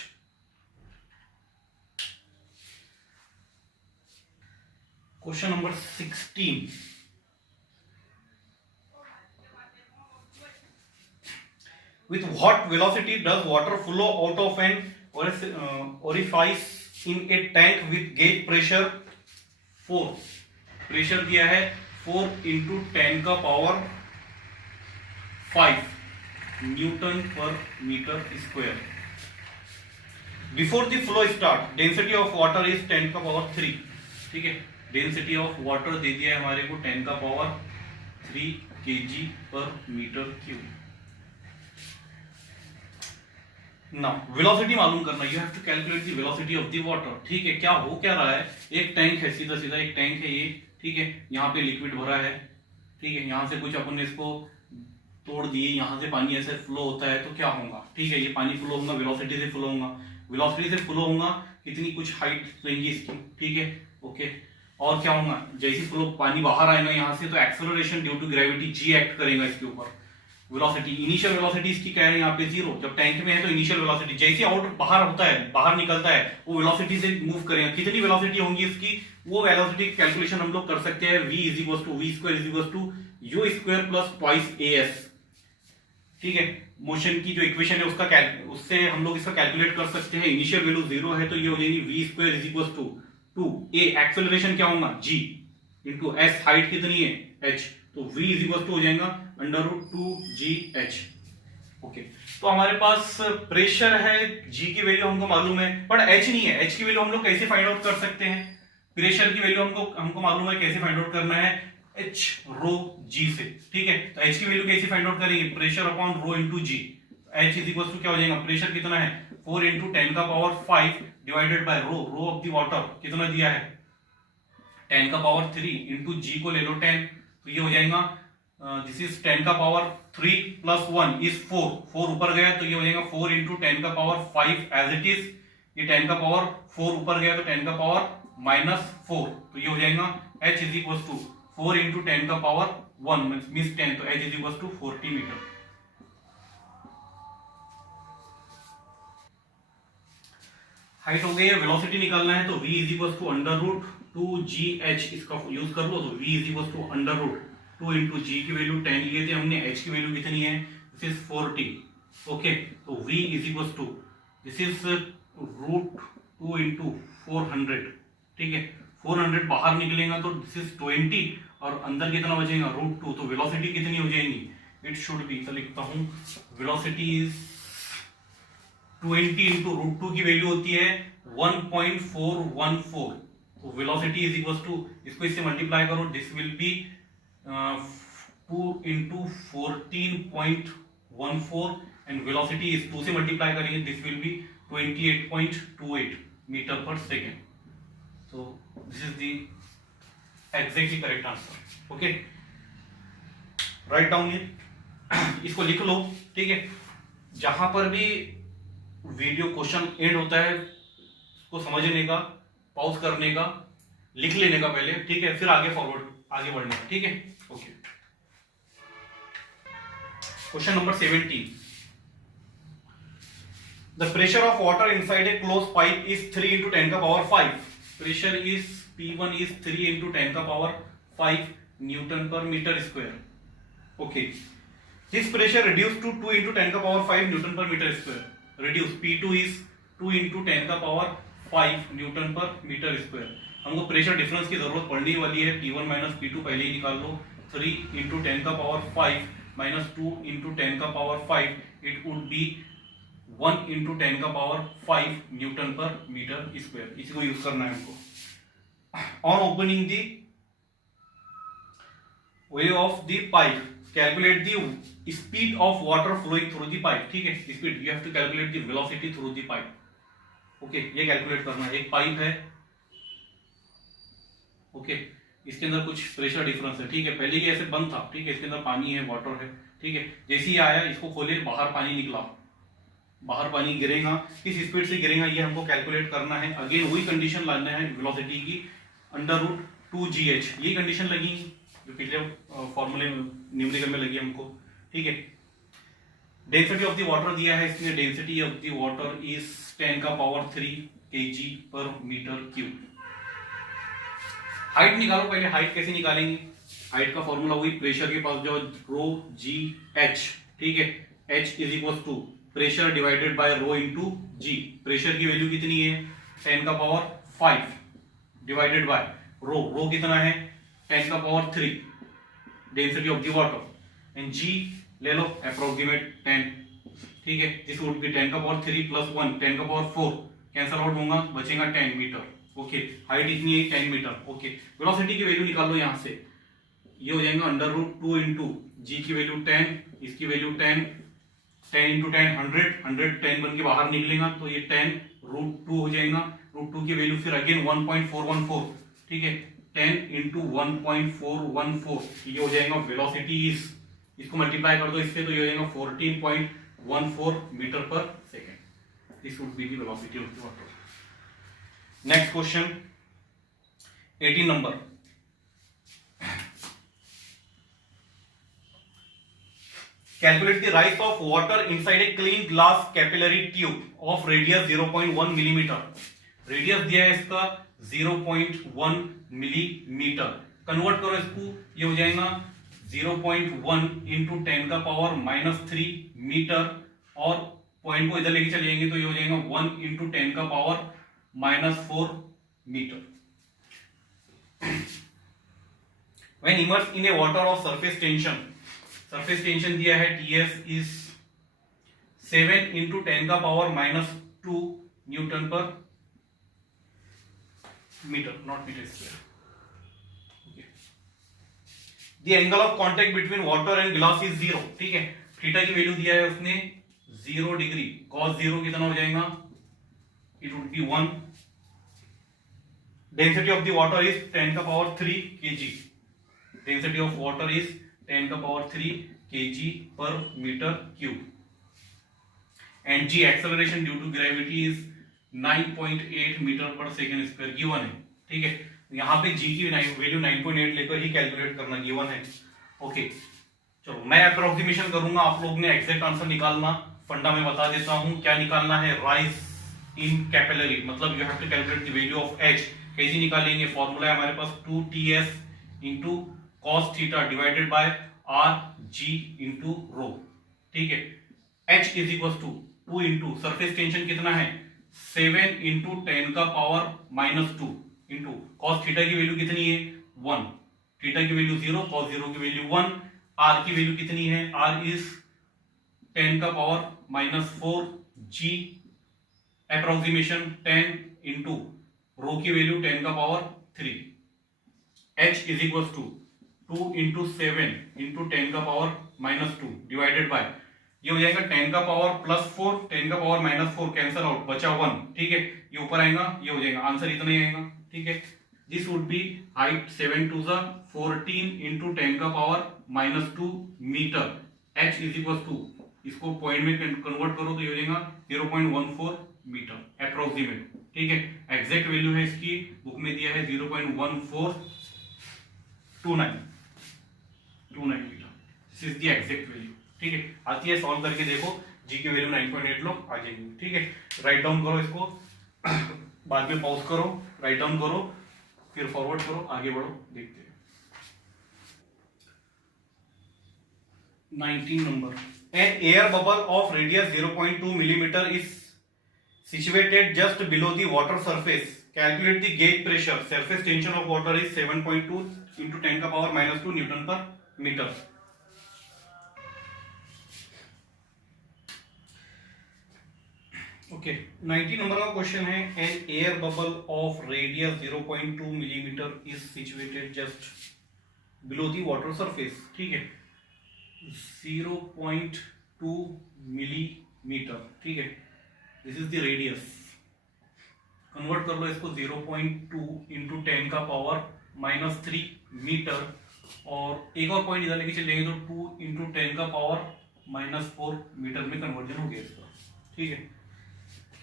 Question number 16, with what velocity does water flow out of an orifice in a tank with gauge pressure 4, pressure दिया है 4 इंटू 10 का पावर 5 न्यूटन पर metre square. Before the flow start density of water is 10 का power 3, ठीक है, density of water दे दिया है हमारे को 10 का पावर 3 kg पर मीटर क्यूब। नाउ वेलोसिटी मालूम करना, you have to calculate the velocity of the water, ठीक है। क्या हो क्या रहा है, एक टैंक है, सीधा सीधा एक टैंक है ये, ठीक है, यहाँ पे लिक्विड भरा है, ठीक है, यहाँ से कुछ अपन ने इसको तोड़ दिए, यहाँ से पानी ऐसे फ्लो होता है, तो क्या होगा, ठीक है, ये पानी फ्लो होगा, वेलोसिटी से फ्लो होगा, वेलोसिटी से फ्लो होगा, कितनी कुछ हाइट रहेगी इसकी, ठीक है, ओके। और क्या होगा, जैसे फ्लो पानी बाहर आएगा यहाँ से, तो acceleration due to gravity g act करेगा इसके ऊपर। वेलोसिटी, इनिशियल वेलोसिटी इसकी क्या है यहाँ पे 0, जब टैंक में है तो इनिशियल वेलोसिटी, जैसे आउट बाहर होता है, बाहर निकलता है, वो वेलोसिटी से मूव करेगा, कितनी वेलोसिटी होगी इसकी, वो वेलोसिटी कैलकुलेशन हम लोग कर सकते हैं, v is equal to v square is equal to u square plus twice as, ठीक है। मोशन की जो इक्वेशन है उसका उससे हम लोग इसका कैलकुलेट कर सकते हैं, इनिशियल वैल्यू 0 है तो ये हो जाएगी v square is equal to 2a, acceleration क्या होगा g इंटू s, हाइट कितनी है h, तो v इज इक्वल टू हो जाएगा √2gh, ओके। तो हमारे पास प्रेशर है, g की वैल्यू हमको मालूम है, बट h नहीं है, h की वैल्यू हम लोग कैसे फाइंड आउट कर सकते हैं, प्रेशर की वैल्यू हमको मालूम है, कैसे फाइंड आउट करना है, h रो g से, ठीक है। तो h की वैल्यू कैसे फाइंड आउट करेंगे, pressure upon rho into g, h is equal to क्या हो जाएगा, प्रेशर कितना है 4 इंटू 10 का power 5 divided by rho of the water कितना दिया है 10 का पावर 3 इंटू g को ले लो 10, तो ये हो जाएगा दिस इज 10 का पावर 3 प्लस 1 इज 4 ऊपर गया तो ये हो जाएगा 4 इंटू 10 का पावर 5 एज इट इज, ये 10 का पावर 4 ऊपर गया तो 10 का पावर -4, तो ये हो जाएगा h is equal to 4 into 10 का पावर 1 मींस 10, तो h is equal to 40 metre. Height हो गई है, वेलोसिटी निकालना है तो v is equal to √2gh, इसका यूज कर लो, तो v is equal to √2 into g की वैल्यू 10 लिए थे हमने, h की वैल्यू कितनी है, दिस इज 40, ओके। तो v is equal to this is √2 into 400, ठीक है, 400 बाहर निकलेगा तो दिस इज 20 और अंदर कितना बचेगा √2, तो वेलोसिटी कितनी हो जाएगी, इट शुड बी, तो लिखता हूं वेलोसिटी इज 20 इंटू रूट 2 की वैल्यू होती है 1.414, तो वेलोसिटी इज इक्वल टू, इसको इससे मल्टीप्लाई करो, this will B 2 into 14.14 and velocity is 2 से मल्टीप्लाई करेंगे, दिस विल बी 28.28 मीटर पर second. So this is the exactly correct answer. Okay, write down it. इसको लिख लो, ठीक है. जहां पर भी वीडियो क्वेश्चन एंड होता है उसको समझने का, पॉज करने का, लिख लेने का पहले, ठीक है, फिर आगे बढ़ने का, ठीक है. Okay, question number 17. The pressure of water inside a closed pipe is 3 into 10 का power 5. Pressure is P1 is 3 into 10 का power 5 Newton per meter square. Okay. This pressure reduced to 2 into 10 का power 5 Newton per meter square. Reduce P2 is 2 into 10 का power 5 Newton per meter square. हमको pressure difference की जरूरत पड़ने वाली है. P1 minus P2 पहले ही निकाल लो. 3 into 10 का पावर 5 माइनस 2 into 10 का power 5, it would be 1 into 10 का पावर 5 न्यूटन पर मीटर स्क्वायर. इसी को यूज करना है हमको. On opening the way of the pipe, calculate the speed of water flowing through the pipe. ठीक है, speed, you have to calculate the velocity through the pipe. Okay, ये calculate करना है. एक पाइप है, ओके, इसके अंदर कुछ प्रेशर डिफरेंस है. ठीक है, पहले ये ऐसे बंद था. ठीक है, इसके अंदर पानी है, वाटर है. ठीक है, जैसे ही आया इसको खोले, बाहर पानी निकला, बाहर पानी गिरेगा, किस स्पीड से गिरेगा ये हमको कैलकुलेट करना है. अगेन वही कंडीशन लाना है वेलोसिटी की, √2gh. ये कंडीशन लगी जो पिछले फॉर्मूले न्यूमेरिकल में लगी हमको. ठीक है, डेंसिटी ऑफ द वाटर दिया है इसमें. Density of the water is 10 का पावर 3 kg पर मीटर क्यूब. हाइट निकालो पहले. हाइट कैसे निकालेंगे? हाइट का फॉर्मूला वही, प्रेशर के पास जो ρgh. ठीक है, h is equal to pressure divided by rho into g. Pressure की वैल्यू कितनी है? 10 का पावर 5 डिवाइडेड बाय रो कितना है? 10 का power 3 density of the water, and G ले लो अप्रोक्सीमेट 10. ठीक है, दिस वुड बी 10 का पावर 3 प्लस 1 10 का पावर 4, कैंसल आउट होगा, बचेगा 10 मीटर. ओके, हाइट इतनी है 10 मीटर. ओके, वेलोसिटी की वैल्यू निकाल लो यहां से. ये हो जाएगा √2 इंटू जी की वैल्यू 10, इसकी वैल्यू 10 इंटू 10 100 10 बन के बाहर निकलेगा, तो ये 10 √2 हो जाएगा. √2 की वैल्यू फिर अगेन 1.414. ठीक है, 10 इंटू 1.414, ये हो जाएगा वेलोसिटी इज. इसको मल्टीप्लाई कर दो इससे, तो ये हो जाएगा 14.14 मीटर पर second. This would be the velocity of the water. Next question 18 number. Calculate the rise of water inside a clean glass capillary tube of radius 0.1 millimeter. Radius दिया है इसका 0.1 मिलीमीटर. कन्वर्ट करो इसको, ये हो जाएगा 0.1 इंटू 10 का पावर -3 मीटर, और पॉइंट को इधर लेके चले जाएंगे तो ये हो जाएगा 1 इंटू 10 का power -4 metre. When immersed in a water of surface tension, surface tension दिया है TS इज 7 इंटू 10 का पावर -2 न्यूटन पर metre, not metre square. The angle of contact between water and glass is 0. ठीक है, theta की value दिया है उसने 0 डिग्री. cos 0 कितना हो जाएगा? It would be 1. Density of the water is 10 का power 3 kg. Density of water is 10 का पावर 3 kg पर metre cube. And g acceleration due to gravity is 9.8 metre पर सेकेंड स्क्वायर गिवन है. ठीक है, यहां पे जी की वैल्यू 9.8 लेकर ही कैलकुलेट करना गिवन है. ओके, चलो मैं अप्रोक्सीमेशन करूंगा, आप लोग ने एग्जैक्ट आंसर निकालना. फंडा में बता देता हूं क्या निकालना है. राइज इन कैपिलरी, मतलब you have to calculate the value of h. कैसे निकालेंगे? फॉर्मूला है हमारे पास 2TS into cos theta divided by RG into rho. ठीक है, H is equal to 2 into surface tension कितना है? 7 इंटू 10 का पावर -2 इंटू cos थीटा की वैल्यू कितनी है? 1. थीटा की वैल्यू 0, cos 0 की वैल्यू 1. आर की वैल्यू कितनी है, आर इज 10 का power -4 g approximation 10 into rho की वैल्यू 10 का power 3, h is equal to 2 into 7 into 10 का पावर -2 डिवाइडेड बाय, ये हो जाएगा 10 का पावर +4, 10 का पावर -4 कैंसल आउट, बचा 1, ठीक है, ये ऊपर आएगा, ये हो जाएगा, आंसर इतना ही आएगा, ठीक है। This would be height 7 to 14 into 10 का power -2 metre, h is equal to, इसको पॉइंट में कन्वर्ट करो तो ये हो जाएगा 0.14 मीटर अप्रोक्सीमेट, ठीक है। एग्जैक्ट वैल्यू है इसकी, बुक में दिया है 0.1429 metre, this is the exact value, ठीक है। आती है, सॉल्व करके देखो, जी की वैल्यू 9.8 लो आ जाएगी, ठीक है। राइट डाउन करो इसको, बाद में पॉज करो, राइट डाउन करो, फिर फॉरवर्ड करो, आगे बढ़ो, देखते हैं। 19 number, an air bubble of radius 0.2 millimetre is situated just below the water surface. Calculate the gauge pressure. Surface tension of water is 7.2 into 10 का पावर -2 न्यूटन पर मीटर। ओके, 19 नंबर का क्वेश्चन है, an air bubble of radius 0.2 millimetre is situated just below the water surface, ठीक है। 0.2 millimetre, ठीक है, this is the radius, convert कर लो इसको 0.2 इंटू 10 का पावर -3 मीटर, और एक और पॉइंट इधर लेके चलेंगे तो 2 इंटू 10 का पावर -4 मीटर में कन्वर्जन हो गया इसका, ठीक है।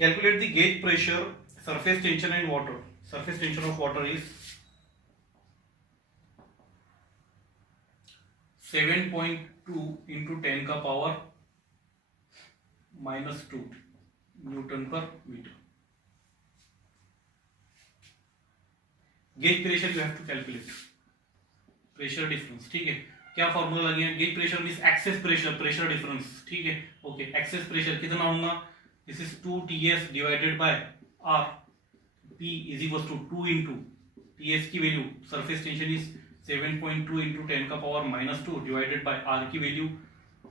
Calculate the gauge pressure, surface tension and water. Surface tension of water is 7.2 into 10 का पावर -2 न्यूटन पर metre. Gauge pressure you have to calculate, pressure difference, ठीक है। क्या फॉर्मूला लगे हैं, gauge pressure means excess pressure, pressure difference, ठीक है। Okay, excess pressure कितना होगा, this is 2ts divided by r, p is equal to 2 into ts की value, surface tension is 7.2 into 10 का पावर -2 डिवाइडेड बाय r की value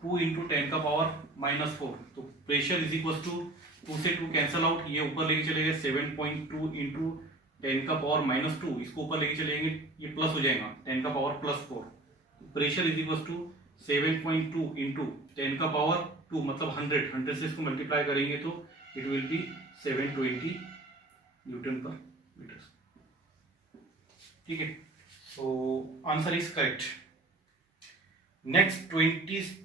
2 into 10 का power -4, तो pressure is equal to 2 से 2 cancel out, ये ऊपर लेके चले गए 7.2 इंटू 10 का पावर -2, इसको ऊपर लेके चलेंगे, ये प्लस हो जाएगा 10 का power +4, pressure is equal to 7.2 into 10 का पावर 2 मतलब 100 से इसको मल्टीप्लाई करेंगे तो इट विल बी 720 न्यूटन पर मीटर, ठीक है। So answer is correct. Next 20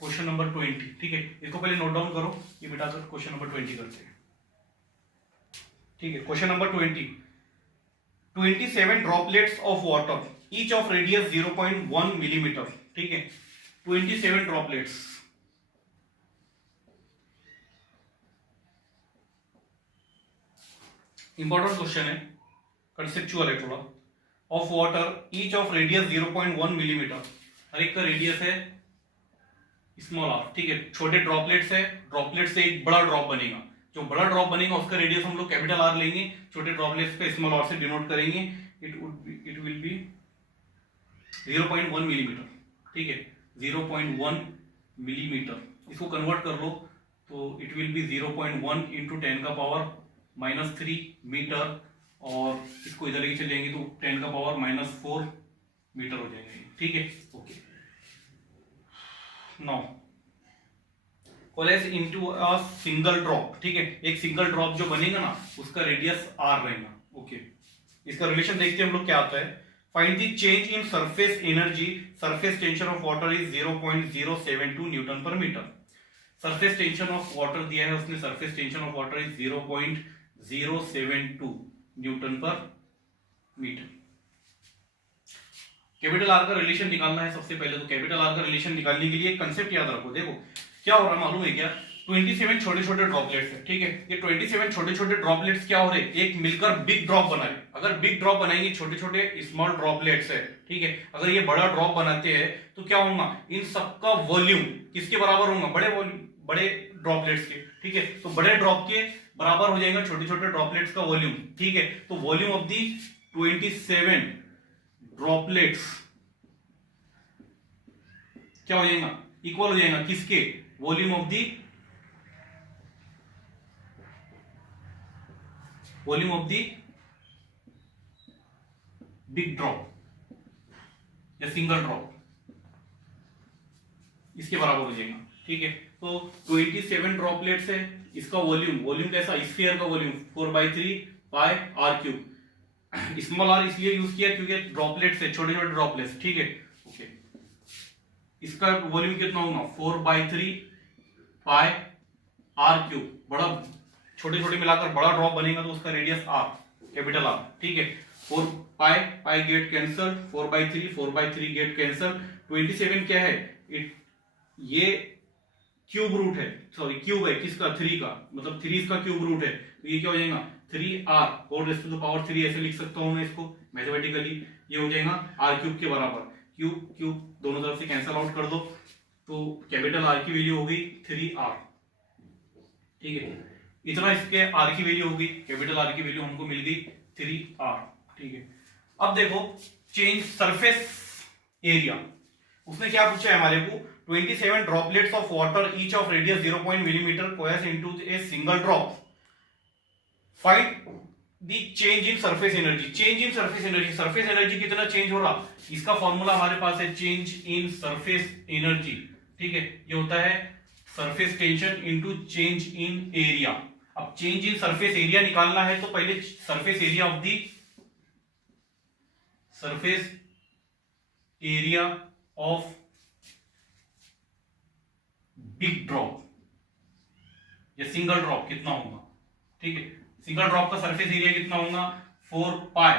question number 20, ठीक है, इसको पहले नोट डाउन करो, ये बिठाकर क्वेश्चन नंबर 20 करते हैं, ठीक है। Question number 20, 27 droplets of water each of radius 0.1 millimetre, ठीक है, 27 ड्रॉपलेट्स, इंपॉर्टेंट क्वेश्चन है, कंसेप्चुअल है थोड़ा, of water each of radius 0.1 millimetre, हर एक का रेडियस है स्मॉल आर, ठीक है, छोटे ड्रॉपलेट्स है, ड्रॉपलेट से एक बड़ा ड्रॉप बनेगा, जो बड़ा ड्रॉप बनेगा उसका रेडियस हम लोग कैपिटल आर लेंगे, छोटे ड्रॉपलेट्स पे स्मॉल आर से डिनोट करेंगे, इट विल बी 0.1 मिलीमीटर, ठीक है, 0.1 मिलीमीटर, इसको कन्वर्ट कर लो तो इट विल बी 0.1 इंटू 10 का पावर -3 मीटर, और इसको इधर लेके चले जाएंगे तो 10 का पावर -4 मीटर हो जाएंगे, ठीक है। Okay, now coalesce into a single drop, ठीक है, एक सिंगल ड्रॉप जो बनेगा ना उसका रेडियस r रहेगा, ओके। इसका रिलेशन देखते हैं हम लोग क्या आता है, find the change in surface energy, surface tension of water is 0.072 newton पर metre, surface tension of water दिया है उसने, surface tension of water is 0.072 newton पर मीटर। कैपिटल आर का रिलेशन निकालना है सबसे पहले, तो कैपिटल आर का रिलेशन निकालने के लिए कंसेप्ट याद रखो, देखो क्या हो रहा है मालूम है क्या, 27 छोटे छोटे ड्रॉपलेट्स है, ठीक है, ये 27 छोटे छोटे ड्रॉपलेट्स क्या हो रहे हैं, एक मिलकर बिग ड्रॉप बनाए, अगर बिग ड्रॉप बनाएंगे छोटे छोटे स्मॉल ड्रॉपलेट्स है, ठीक है, अगर ये बड़ा ड्रॉप बनाते हैं तो क्या होगा, इन सबका वॉल्यूम किसके बराबर होगा, बड़े ड्रॉपलेट्स के, ठीक है, तो बड़े ड्रॉप के बराबर हो जाएगा छोटे छोटे ड्रॉपलेट्स का वॉल्यूम, ठीक है, तो वॉल्यूम ऑफ दी 27 ड्रॉपलेट्स क्या हो जाएगा, इक्वल हो जाएगा किसके, volume of the big drop या सिंगल ड्रॉप, इसके बराबर हो जाएगा। ठीक है, तो 27 ड्रॉपलेट्स है, इसका वॉल्यूम कैसा, स्फीयर का volume 4/3 pi r cube. Small r इसलिए यूज किया क्योंकि ड्रॉपलेट्स है, छोटे छोटे ड्रॉपलेट्स। ठीक है, ओके, इसका वॉल्यूम कितना होगा 4/3 पाई आर क्यूब। बड़ा छोटे छोटे मिलाकर बड़ा ड्रॉप बनेगा तो उसका रेडियस आर, कैपिटल आर। ठीक है, 4 पाई गेट कैंसल, 4/3 गेट कैंसल। 27 क्या है, ये क्यूब रूट है, सॉरी क्यूब है किसका, 3 का, मतलब 3 इसका क्यूब रूट है, तो ये क्या हो जाएगा 3r whole raise to the power 3, ऐसे लिख सकता हूं मैं इसको मैथमेटिकली। ये हो जाएगा r क्यूब के बराबर, क्यूब दोनों तरफ से कैंसल आउट कर दो, तो कैपिटल r की वैल्यू हो गई 3r। ठीक है, इतना इसके r की वैल्यू हो गई, कैपिटल R की वैल्यू हमको मिल गई 3r। ठीक है, अब देखो चेंज सरफेस एरिया, उसने क्या पूछा है हमारे को, 27 droplets of water each of radius 0. millimeter coalesce into a single drop. Find the change in surface energy. Change in surface energy, surface energy कितना चेंज हो रहा, इसका फॉर्मूला हमारे पास है चेंज इन सरफेस एनर्जी। ठीक है, ये होता है surface tension into change in area. अब चेंज इन सरफेस एरिया निकालना है तो पहले surface area of big drop या सिंगल ड्रॉप कितना होगा। ठीक है, सिंगल ड्रॉप का सरफेस एरिया कितना होगा 4 पाई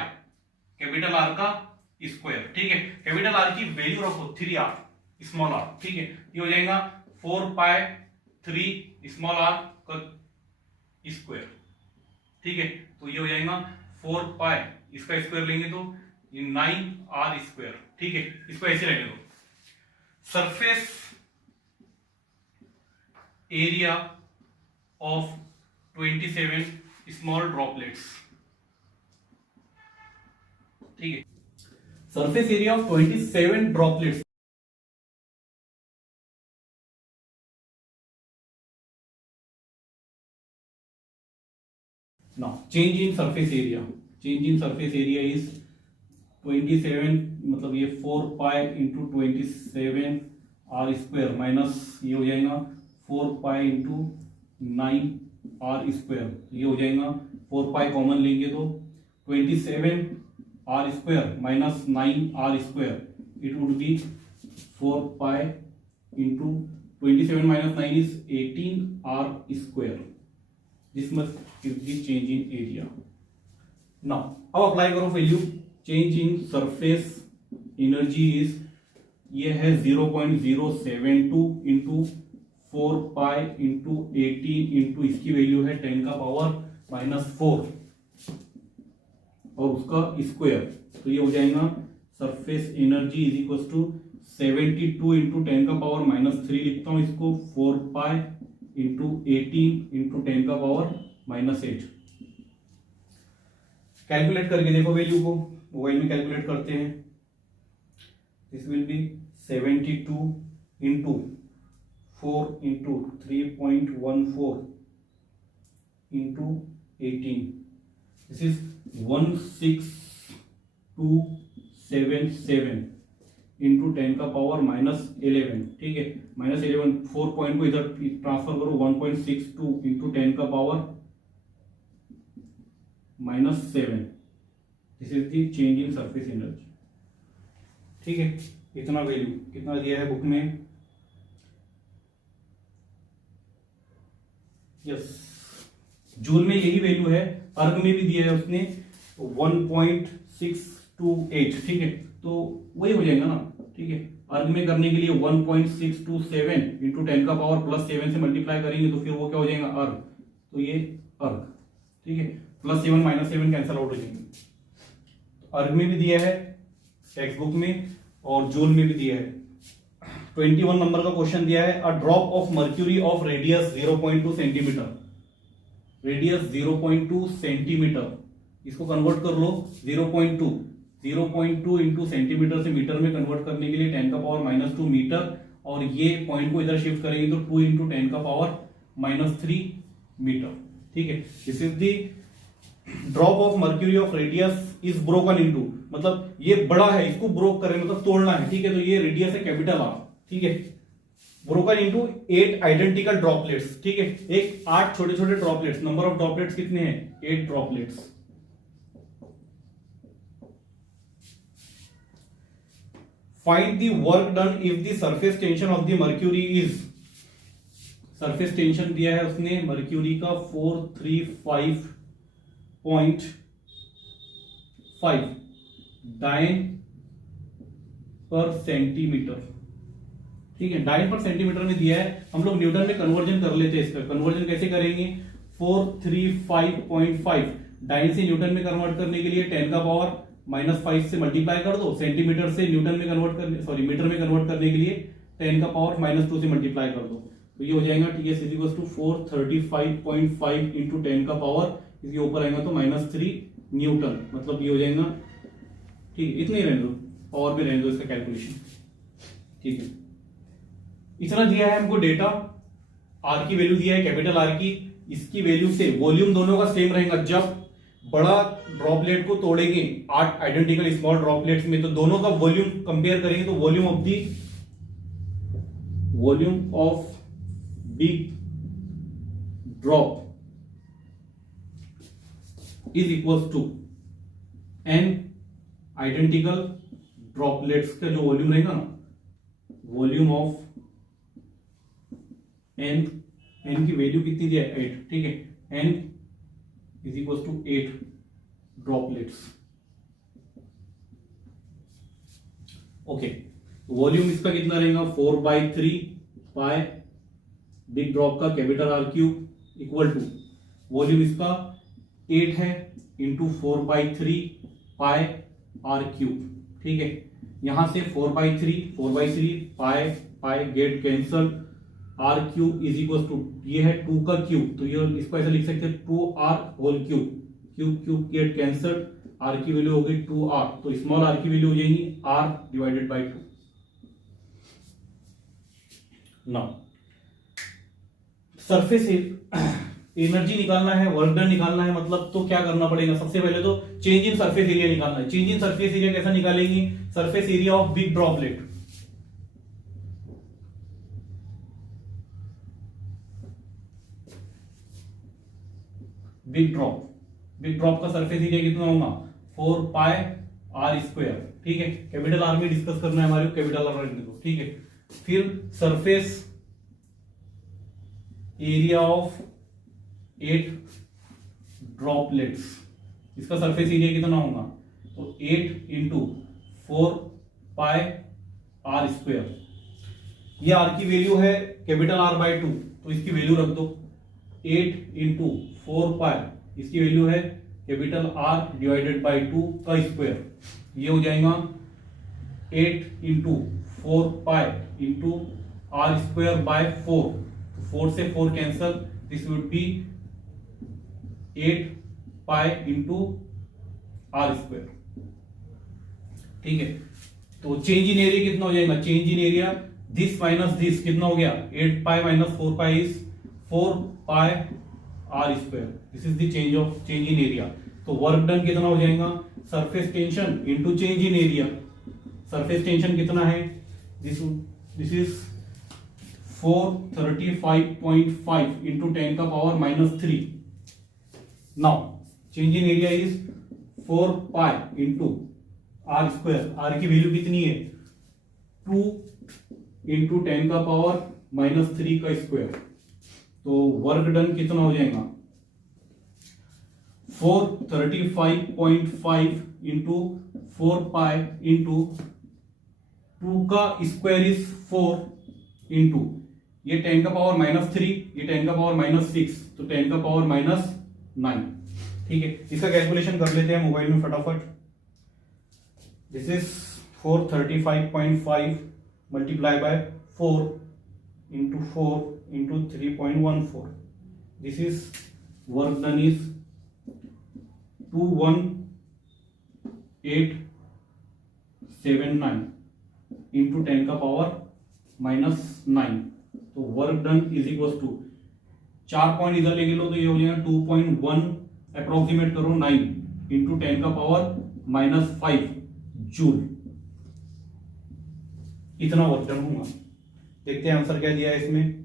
कैपिटल आर का स्क्वायर। ठीक है, कैपिटल आर की वैल्यू रखो 3r स्मॉल आर। ठीक है, ये हो जाएगा 4 पाई 3 स्मॉल आर का स्क्वायर। ठीक है, तो ये हो जाएगा 4 पाई, इसका स्क्वायर लेंगे तो 9r स्क्वायर। ठीक है, इसको ऐसे रहने दो, surface area of 27 small droplets. ठीक है, surface area of 27 droplets. Now change in surface area is 27, मतलब ये 4 pi into 27 r square minus ये हो जाएगा 4 पाई इंटू 9 आर स्क्वायर, ये हो जाएगा 4 पाई कॉमन लेंगे तो 27 r square minus 9 r square, it would be 4 pi into 27 minus 9 is 18 r square. This must give the change in area. Now अब apply करो value, change in surface energy is, ये है 0.072 into 4 pi into 18 into इसकी value है 10 का power -4 और उसका square, तो ये हो जाएगा surface energy is equal to 72 into 10 का पावर -3 लिखता हूं इसको, 4 पाई इंटू 18 इंटू 10 का पावर -8। कैलकुलेट करके देखो वैल्यू को, मोबाइल में कैलकुलेट करते हैं। This will B 72 into 4 into 3.14 into 18, this is 16277 into 10 का पावर -11। ठीक है, -11, 4 पॉइंट को इधर ट्रांसफर करो, 1.62 इंटू 10 का power -7, this is the change in surface energy. ठीक है, इतना वैल्यू कितना दिया है बुक में, यस जूल में यही वैल्यू है, अर्ग में भी दिया है उसने 1.628। ठीक है, तो वही हो जाएगा ना। ठीक है, अर्ग में करने के लिए 1.627 इंटू 10 का पावर +7 से मल्टीप्लाई करेंगे तो फिर वो क्या हो जाएगा अर्ग, तो ये अर्ग। ठीक है, +7 -7 कैंसल आउट हो जाएंगे। अर्ग में भी दिया है टेक्स्ट बुक में और जूल में भी दिया है। 21 नंबर का क्वेश्चन दिया है, a drop of mercury of radius 0.2 centimetre, radius 0.2 centimetre, इसको कन्वर्ट कर लो 0.2 इंटू सेंटीमीटर से मीटर में कन्वर्ट करने के लिए 10 का पावर -2 मीटर और ये पॉइंट को इधर शिफ्ट करेंगे तो 2 इंटू 10 का पावर -3 मीटर। ठीक है, this is the drop of mercury of radius is broken into, मतलब ये बड़ा है, इसको ब्रोक करें मतलब तोड़ना है। ठीक है, तो ये रेडियस है कैपिटल आर। ठीक है, ब्रोकन इनटू 8 आइडेंटिकल ड्रॉपलेट्स। ठीक है, एक 8 छोटे छोटे ड्रॉपलेट्स, नंबर ऑफ ड्रॉपलेट्स कितने हैं? 8 droplets. Find the work done if the surface tension of the mercury is, surface tension दिया है उसने मर्क्यूरी का 435.5 डाइन पर सेंटीमीटर। ठीक है, डाइन पर सेंटीमीटर में दिया है, हम लोग न्यूटन में कन्वर्जन कर लेते हैं। इसका कन्वर्जन कैसे करेंगे? 435.5 डाइन से न्यूटन में कन्वर्ट करने के लिए 10 का पावर -5 से मल्टीप्लाई कर दो, सेंटीमीटर से न्यूटन में कन्वर्ट करने, सॉरी मीटर में कन्वर्ट करने के लिए 10 का पावर -2 से मल्टीप्लाई कर दो, तो ये हो जाएगा TS is equal to 435.5 into 10 का पावर, इसके ऊपर आएगा तो -3 न्यूटन, मतलब ये हो जाएगा। ठीक है, इतने ही रहने दो, और भी रहने दो इसका कैलकुलेशन। ठीक है, इतना दिया है हमको डेटा, आर की वैल्यू दिया है कैपिटल आर की, इसकी वैल्यू से वॉल्यूम दोनों का सेम रहेगा। जब बड़ा ड्रॉपलेट को तोड़ेंगे 8 आइडेंटिकल स्मॉल ड्रॉपलेट्स में, तो दोनों का वॉल्यूम कंपेयर करेंगे, तो volume of big drop is equal to n identical droplets का जो वॉल्यूम रहेगा ना, वॉल्यूम ऑफ एन की वैल्यू कितनी दिया है? 8। ठीक है, n is equal to 8 droplets. Okay, volume इसका कितना रहेगा? 4/3 पाई बिग ड्रॉप का capital r cube equal to volume इसका 8 है इंटू 4/3 पाई आर क्यूब। ठीक है, यहां से 4/3 pi get cancel, R cube is equal to, ये है 2 का क्यूब, तो ये इसको ऐसा लिख सकते हैं 2r whole cube get cancel, r की वैल्यू हो गई 2r, तो स्मॉल आर की वैल्यू हो जाएगी r divided by 2। Now surface energy निकालना है, वर्क डन निकालना है, मतलब तो क्या करना पड़ेगा? सबसे पहले तो चेंज इन सरफेस एरिया निकालना है। चेंज इन सरफेस एरिया कैसा निकालेंगे? Surface area of big droplet, big drop का सरफेस एरिया कितना होगा? 4 पाई आर स्क्वायर। ठीक है, कैपिटल आर में डिस्कस करना है हमारे को, कैपिटल आर रखने दो। ठीक है, फिर सरफेस एरिया ऑफ 8 ड्रॉपलेट्स, इसका सरफेस एरिया कितना होगा? तो 8 इंटू 4 पाई आर स्क्वायर, ये आर की वैल्यू है कैपिटल आर बाई 2, तो इसकी वैल्यू रख दो। 8 इंटू 4 पाई, इसकी वैल्यू है कैपिटल आर डिवाइडेड बाई 2 का स्क्वायर, ये हो जाएगा 8 into 4 pi into are square by 4, 4 से 4 cancel, this would be 8 pi into are square. ठीक है, तो चेंज इन एरिया कितना हो जाएगा? Change in area this minus this कितना हो गया? 8 pi minus 4 pi is 4 pi r square, this is the change in area. तो वर्क डन कितना हो जाएगा? Surface tension into change in area. Surface tension कितना है? दिस इज 435.5 इंटू 10 का power -3। Now change in area is 4 pi into are square, r की value कितनी है? 2 इंटू 10 का पावर -3 का स्क्वायर, तो वर्क डन कितना हो जाएगा? 435.5 इंटू 4 पाई इंटू 2 का स्क्वायर इज 4 इंटू ये 10 का पावर -3, ये 10 का पावर -6, तो 10 का पावर -9। ठीक है, इसका कैलकुलेशन कर लेते हैं मोबाइल में फटाफट। This is 435.5 multiply by 4 into 4 into 3.14, this is work done is 21879 into 10 का पावर -9, तो work done is equal to 4 point इधर लेके लो तो ये हो जाएगा 2.1 अप्रोक्सीमेट करो 9 इंटू 10 का पावर -5 जूल, इतना वर्क डन होगा। देखते हैं आंसर क्या दिया है इसमें।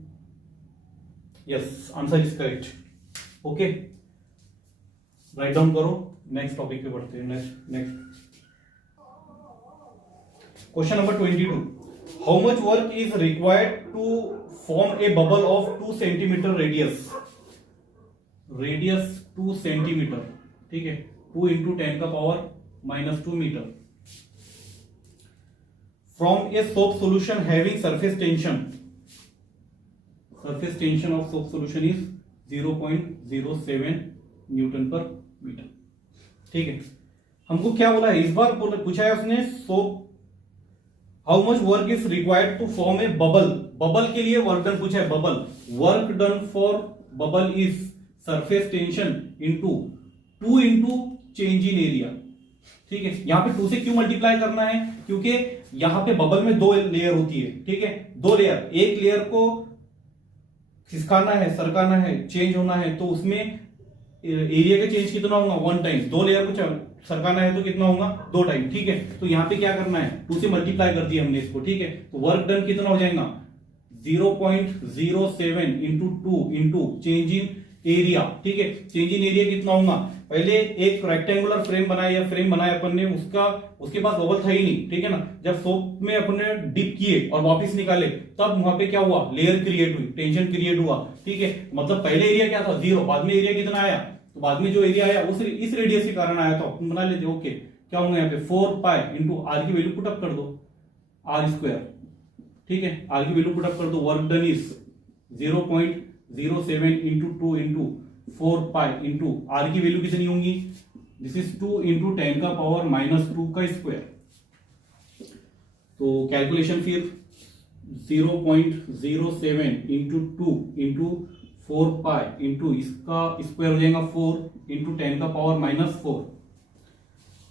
Yes, answer is correct. Okay, write down करो। नेक्स्ट टॉपिक पे बढ़ते हैं। Next question number 22, how much work is required to form a bubble of 2 centimetre radius 2 centimetre, ठीक है, 2 इंटू 10 का power -2 metre from a soap solution having surface tension of soap solution is 0.07 Newton पर metre. ठीक है, हमको क्या बोला है इस बार, पूछा है उसने soap how much work is required to form a bubble के लिए वर्क डन पूछा है। Work done for bubble is surface tension into 2 into change in area. ठीक है, यहां पे 2 से क्यों मल्टीप्लाई करना है, क्योंकि यहां पे बबल में 2 लेयर होती है। ठीक है, 2 लेयर, एक लेयर को खिसकाना है, सरकाना है, चेंज होना है, तो उसमें एरिया का चेंज कितना होगा 1 टाइम। 2 लेयर को सरकाना है तो कितना होगा 2 टाइम। ठीक है, तो यहां पे क्या करना है 2 से मल्टीप्लाई कर दिया हमने इसको। ठीक है, तो वर्क डन कितना हो जाएगा 0.07 into 2 into change in area. ठीक है, चेंज इन एरिया कितना होगा, पहले एक रेक्टेंगुलर फ्रेम बनाया अपन ने, उसके पास बबल था ही नहीं। ठीक है ना, जब सोप में अपन ने डिप किए और वापस निकाले तब वहां पे क्या हुआ, लेयर क्रिएट हुई, टेंशन क्रिएट हुआ। ठीक है, मतलब पहले एरिया क्या था 0, बाद में एरिया कितना आया, तो बाद में जो एरिया आया उस इस रेडियस के कारण आया, तो अपन बना लेते। ओके, क्या होगा यहाँ पे 4 पाई इंटू आर की वैल्यू पुटअप कर दो, आर स्क्वायर। ठीक है, आर की वैल्यू पुटअप कर दो, work done is 0.07 into 2 into 4 pi into r की वैल्यू कितनी होंगी, दिस इज 2 इंटू 10 का पावर -2 का स्क्वायर। तो कैलकुलेशन फिर 0.07 इंटू 2 इंटू 4 पाई इंटू इसका स्क्वायर हो जाएगा 4 इंटू 10 का पावर -4।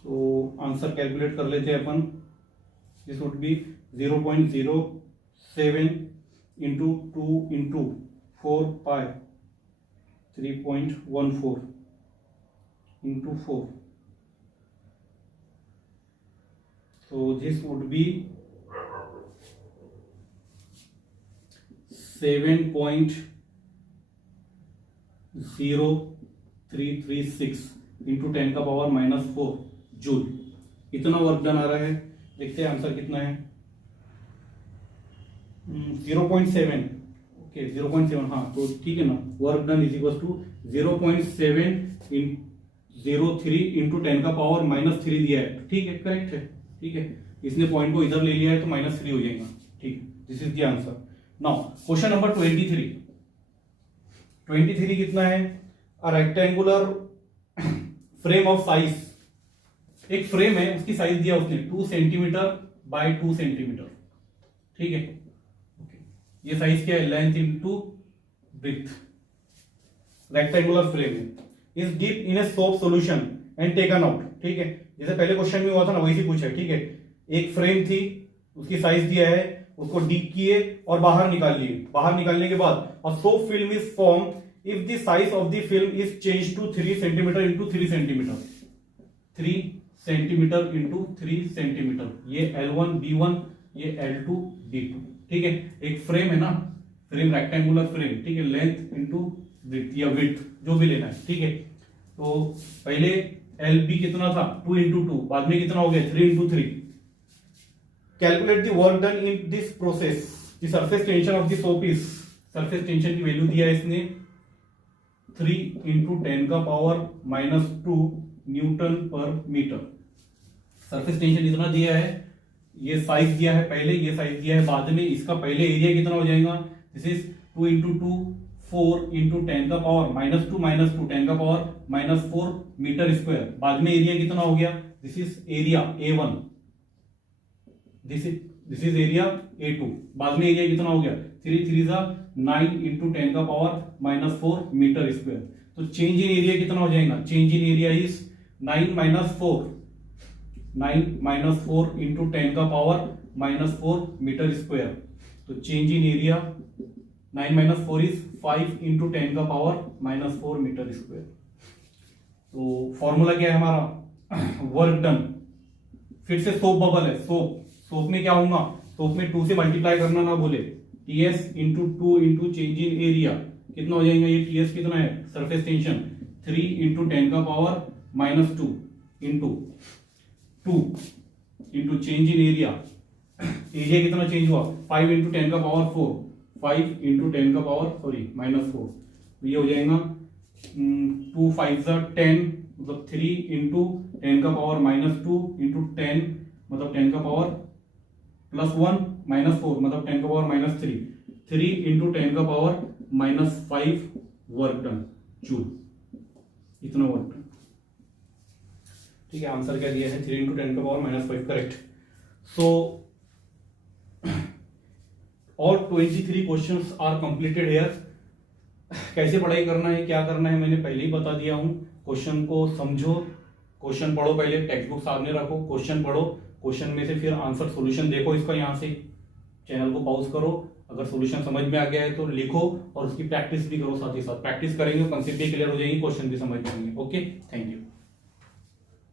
तो आंसर कैलकुलेट कर लेते हैं अपन। This would be 0.07 into 2 into 4 pi 3.14 into 4, so this would be 7.0336 into 10 का पावर -4 जूल, इतना वर्क डन आ रहा है। देखते हैं आंसर कितना है। 0.7, ओके 0.7, हाँ तो ठीक है ना, work done is equal to 0.703 into 10 का पावर -3 दिया है। ठीक है, करेक्ट है। ठीक है, इसने पॉइंट को इधर ले लिया है तो -3 हो जाएगा। ठीक, this is the answer. Now question number 23 कितना है, a rectangular frame of size, एक फ्रेम है उसकी साइज दिया उसने 2 सेंटीमीटर बाय 2 सेंटीमीटर। ठीक है, ये साइज क्या है, length into breadth, rectangular frame है, is deep in a soap solution and taken out. ठीक है, जैसे पहले क्वेश्चन में हुआ था ना वैसे पूछा है। ठीक है, एक फ्रेम थी, उसकी साइज दिया है, उसको डीप किए और बाहर निकाल लिए। बाहर निकालने के बाद a soap film is form if the size of the film is change to 3 centimetre into 3 centimetre, 3 centimetre into 3 centimetre, ये L1 B1, ये L2 B2। ठीक है, एक फ्रेम है ना, फ्रेम रेक्टेंगुलर फ्रेम। ठीक है, लेंथ इंटू ब्रेथ या विड्थ जो भी लेना है। ठीक है, तो पहले LB कितना था 2 इंटू 2, बाद में कितना हो गया 3 into 3। Calculate the work done in this process, the surface tension of the soap is, surface tension की वैल्यू दिया है इसने 3 इंटू 10 का पावर -2 न्यूटन पर मीटर। सरफेस टेंशन इतना दिया है, ये साइज दिया है पहले, ये साइज दिया है बाद में, इसका पहले एरिया कितना हो जाएगा, दिस इज 2 इंटू 2 4 इंटू 10 का पावर -2 -2 10 का पावर -4 मीटर स्क्वायर। बाद में एरिया कितना हो गया, this is area A1, this is area A2। बाद में एरिया कितना हो गया 3 3 9 इंटू 10 का पावर -4 मीटर स्क्वायर। तो चेंज इन एरिया कितना हो जाएगा, change in area is 9 -4 into 10 का पावर -4 मीटर स्क्वायर। तो change in area 9 minus 4 is 5 into 10 का पावर -4 मीटर स्क्वायर। तो फॉर्मूला क्या है हमारा, वर्क डन। फिर से सोप बबल है, सोप में क्या होगा, सोप में 2 से मल्टीप्लाई करना ना भूले, TS into 2 into change in area कितना हो जाएगा, ये टीएस कितना है, सरफेस टेंशन 3 इंटू 10 का power -2 into 2 into change in area, area कितना चेंज हुआ, 5 इंटू 10 का पावर 4, 5 इंटू 10 का पावर -4, तो ये हो जाएगा 2 5 10, मतलब 3 इंटू 10 का पावर -2 इंटू 10 मतलब 10 का पावर +1 -4 मतलब 10 का पावर -3, 3 इंटू 10 का पावर -5 वर्क डन जूल, इतना वर्क डन। ठीक है, आंसर क्या दिया है, 3 इंटू 10 का पावर -5, करेक्ट। सो और 23 क्वेश्चंस आर कंप्लीटेड हियर। कैसे पढ़ाई करना है, क्या करना है, मैंने पहले ही बता दिया हूं। क्वेश्चन को समझो, क्वेश्चन पढ़ो, पहले टेक्स्ट बुक सामने रखो, क्वेश्चन पढ़ो, क्वेश्चन में से फिर आंसर सॉल्यूशन देखो इसका, यहां से चैनल को पॉज करो, अगर सॉल्यूशन समझ में आ गया है तो लिखो और उसकी प्रैक्टिस भी करो, साथ ही साथ प्रैक्टिस करेंगे, कंसेप्ट भी क्लियर हो जाएगी, क्वेश्चन भी समझ जाएंगे। Okay, thank you.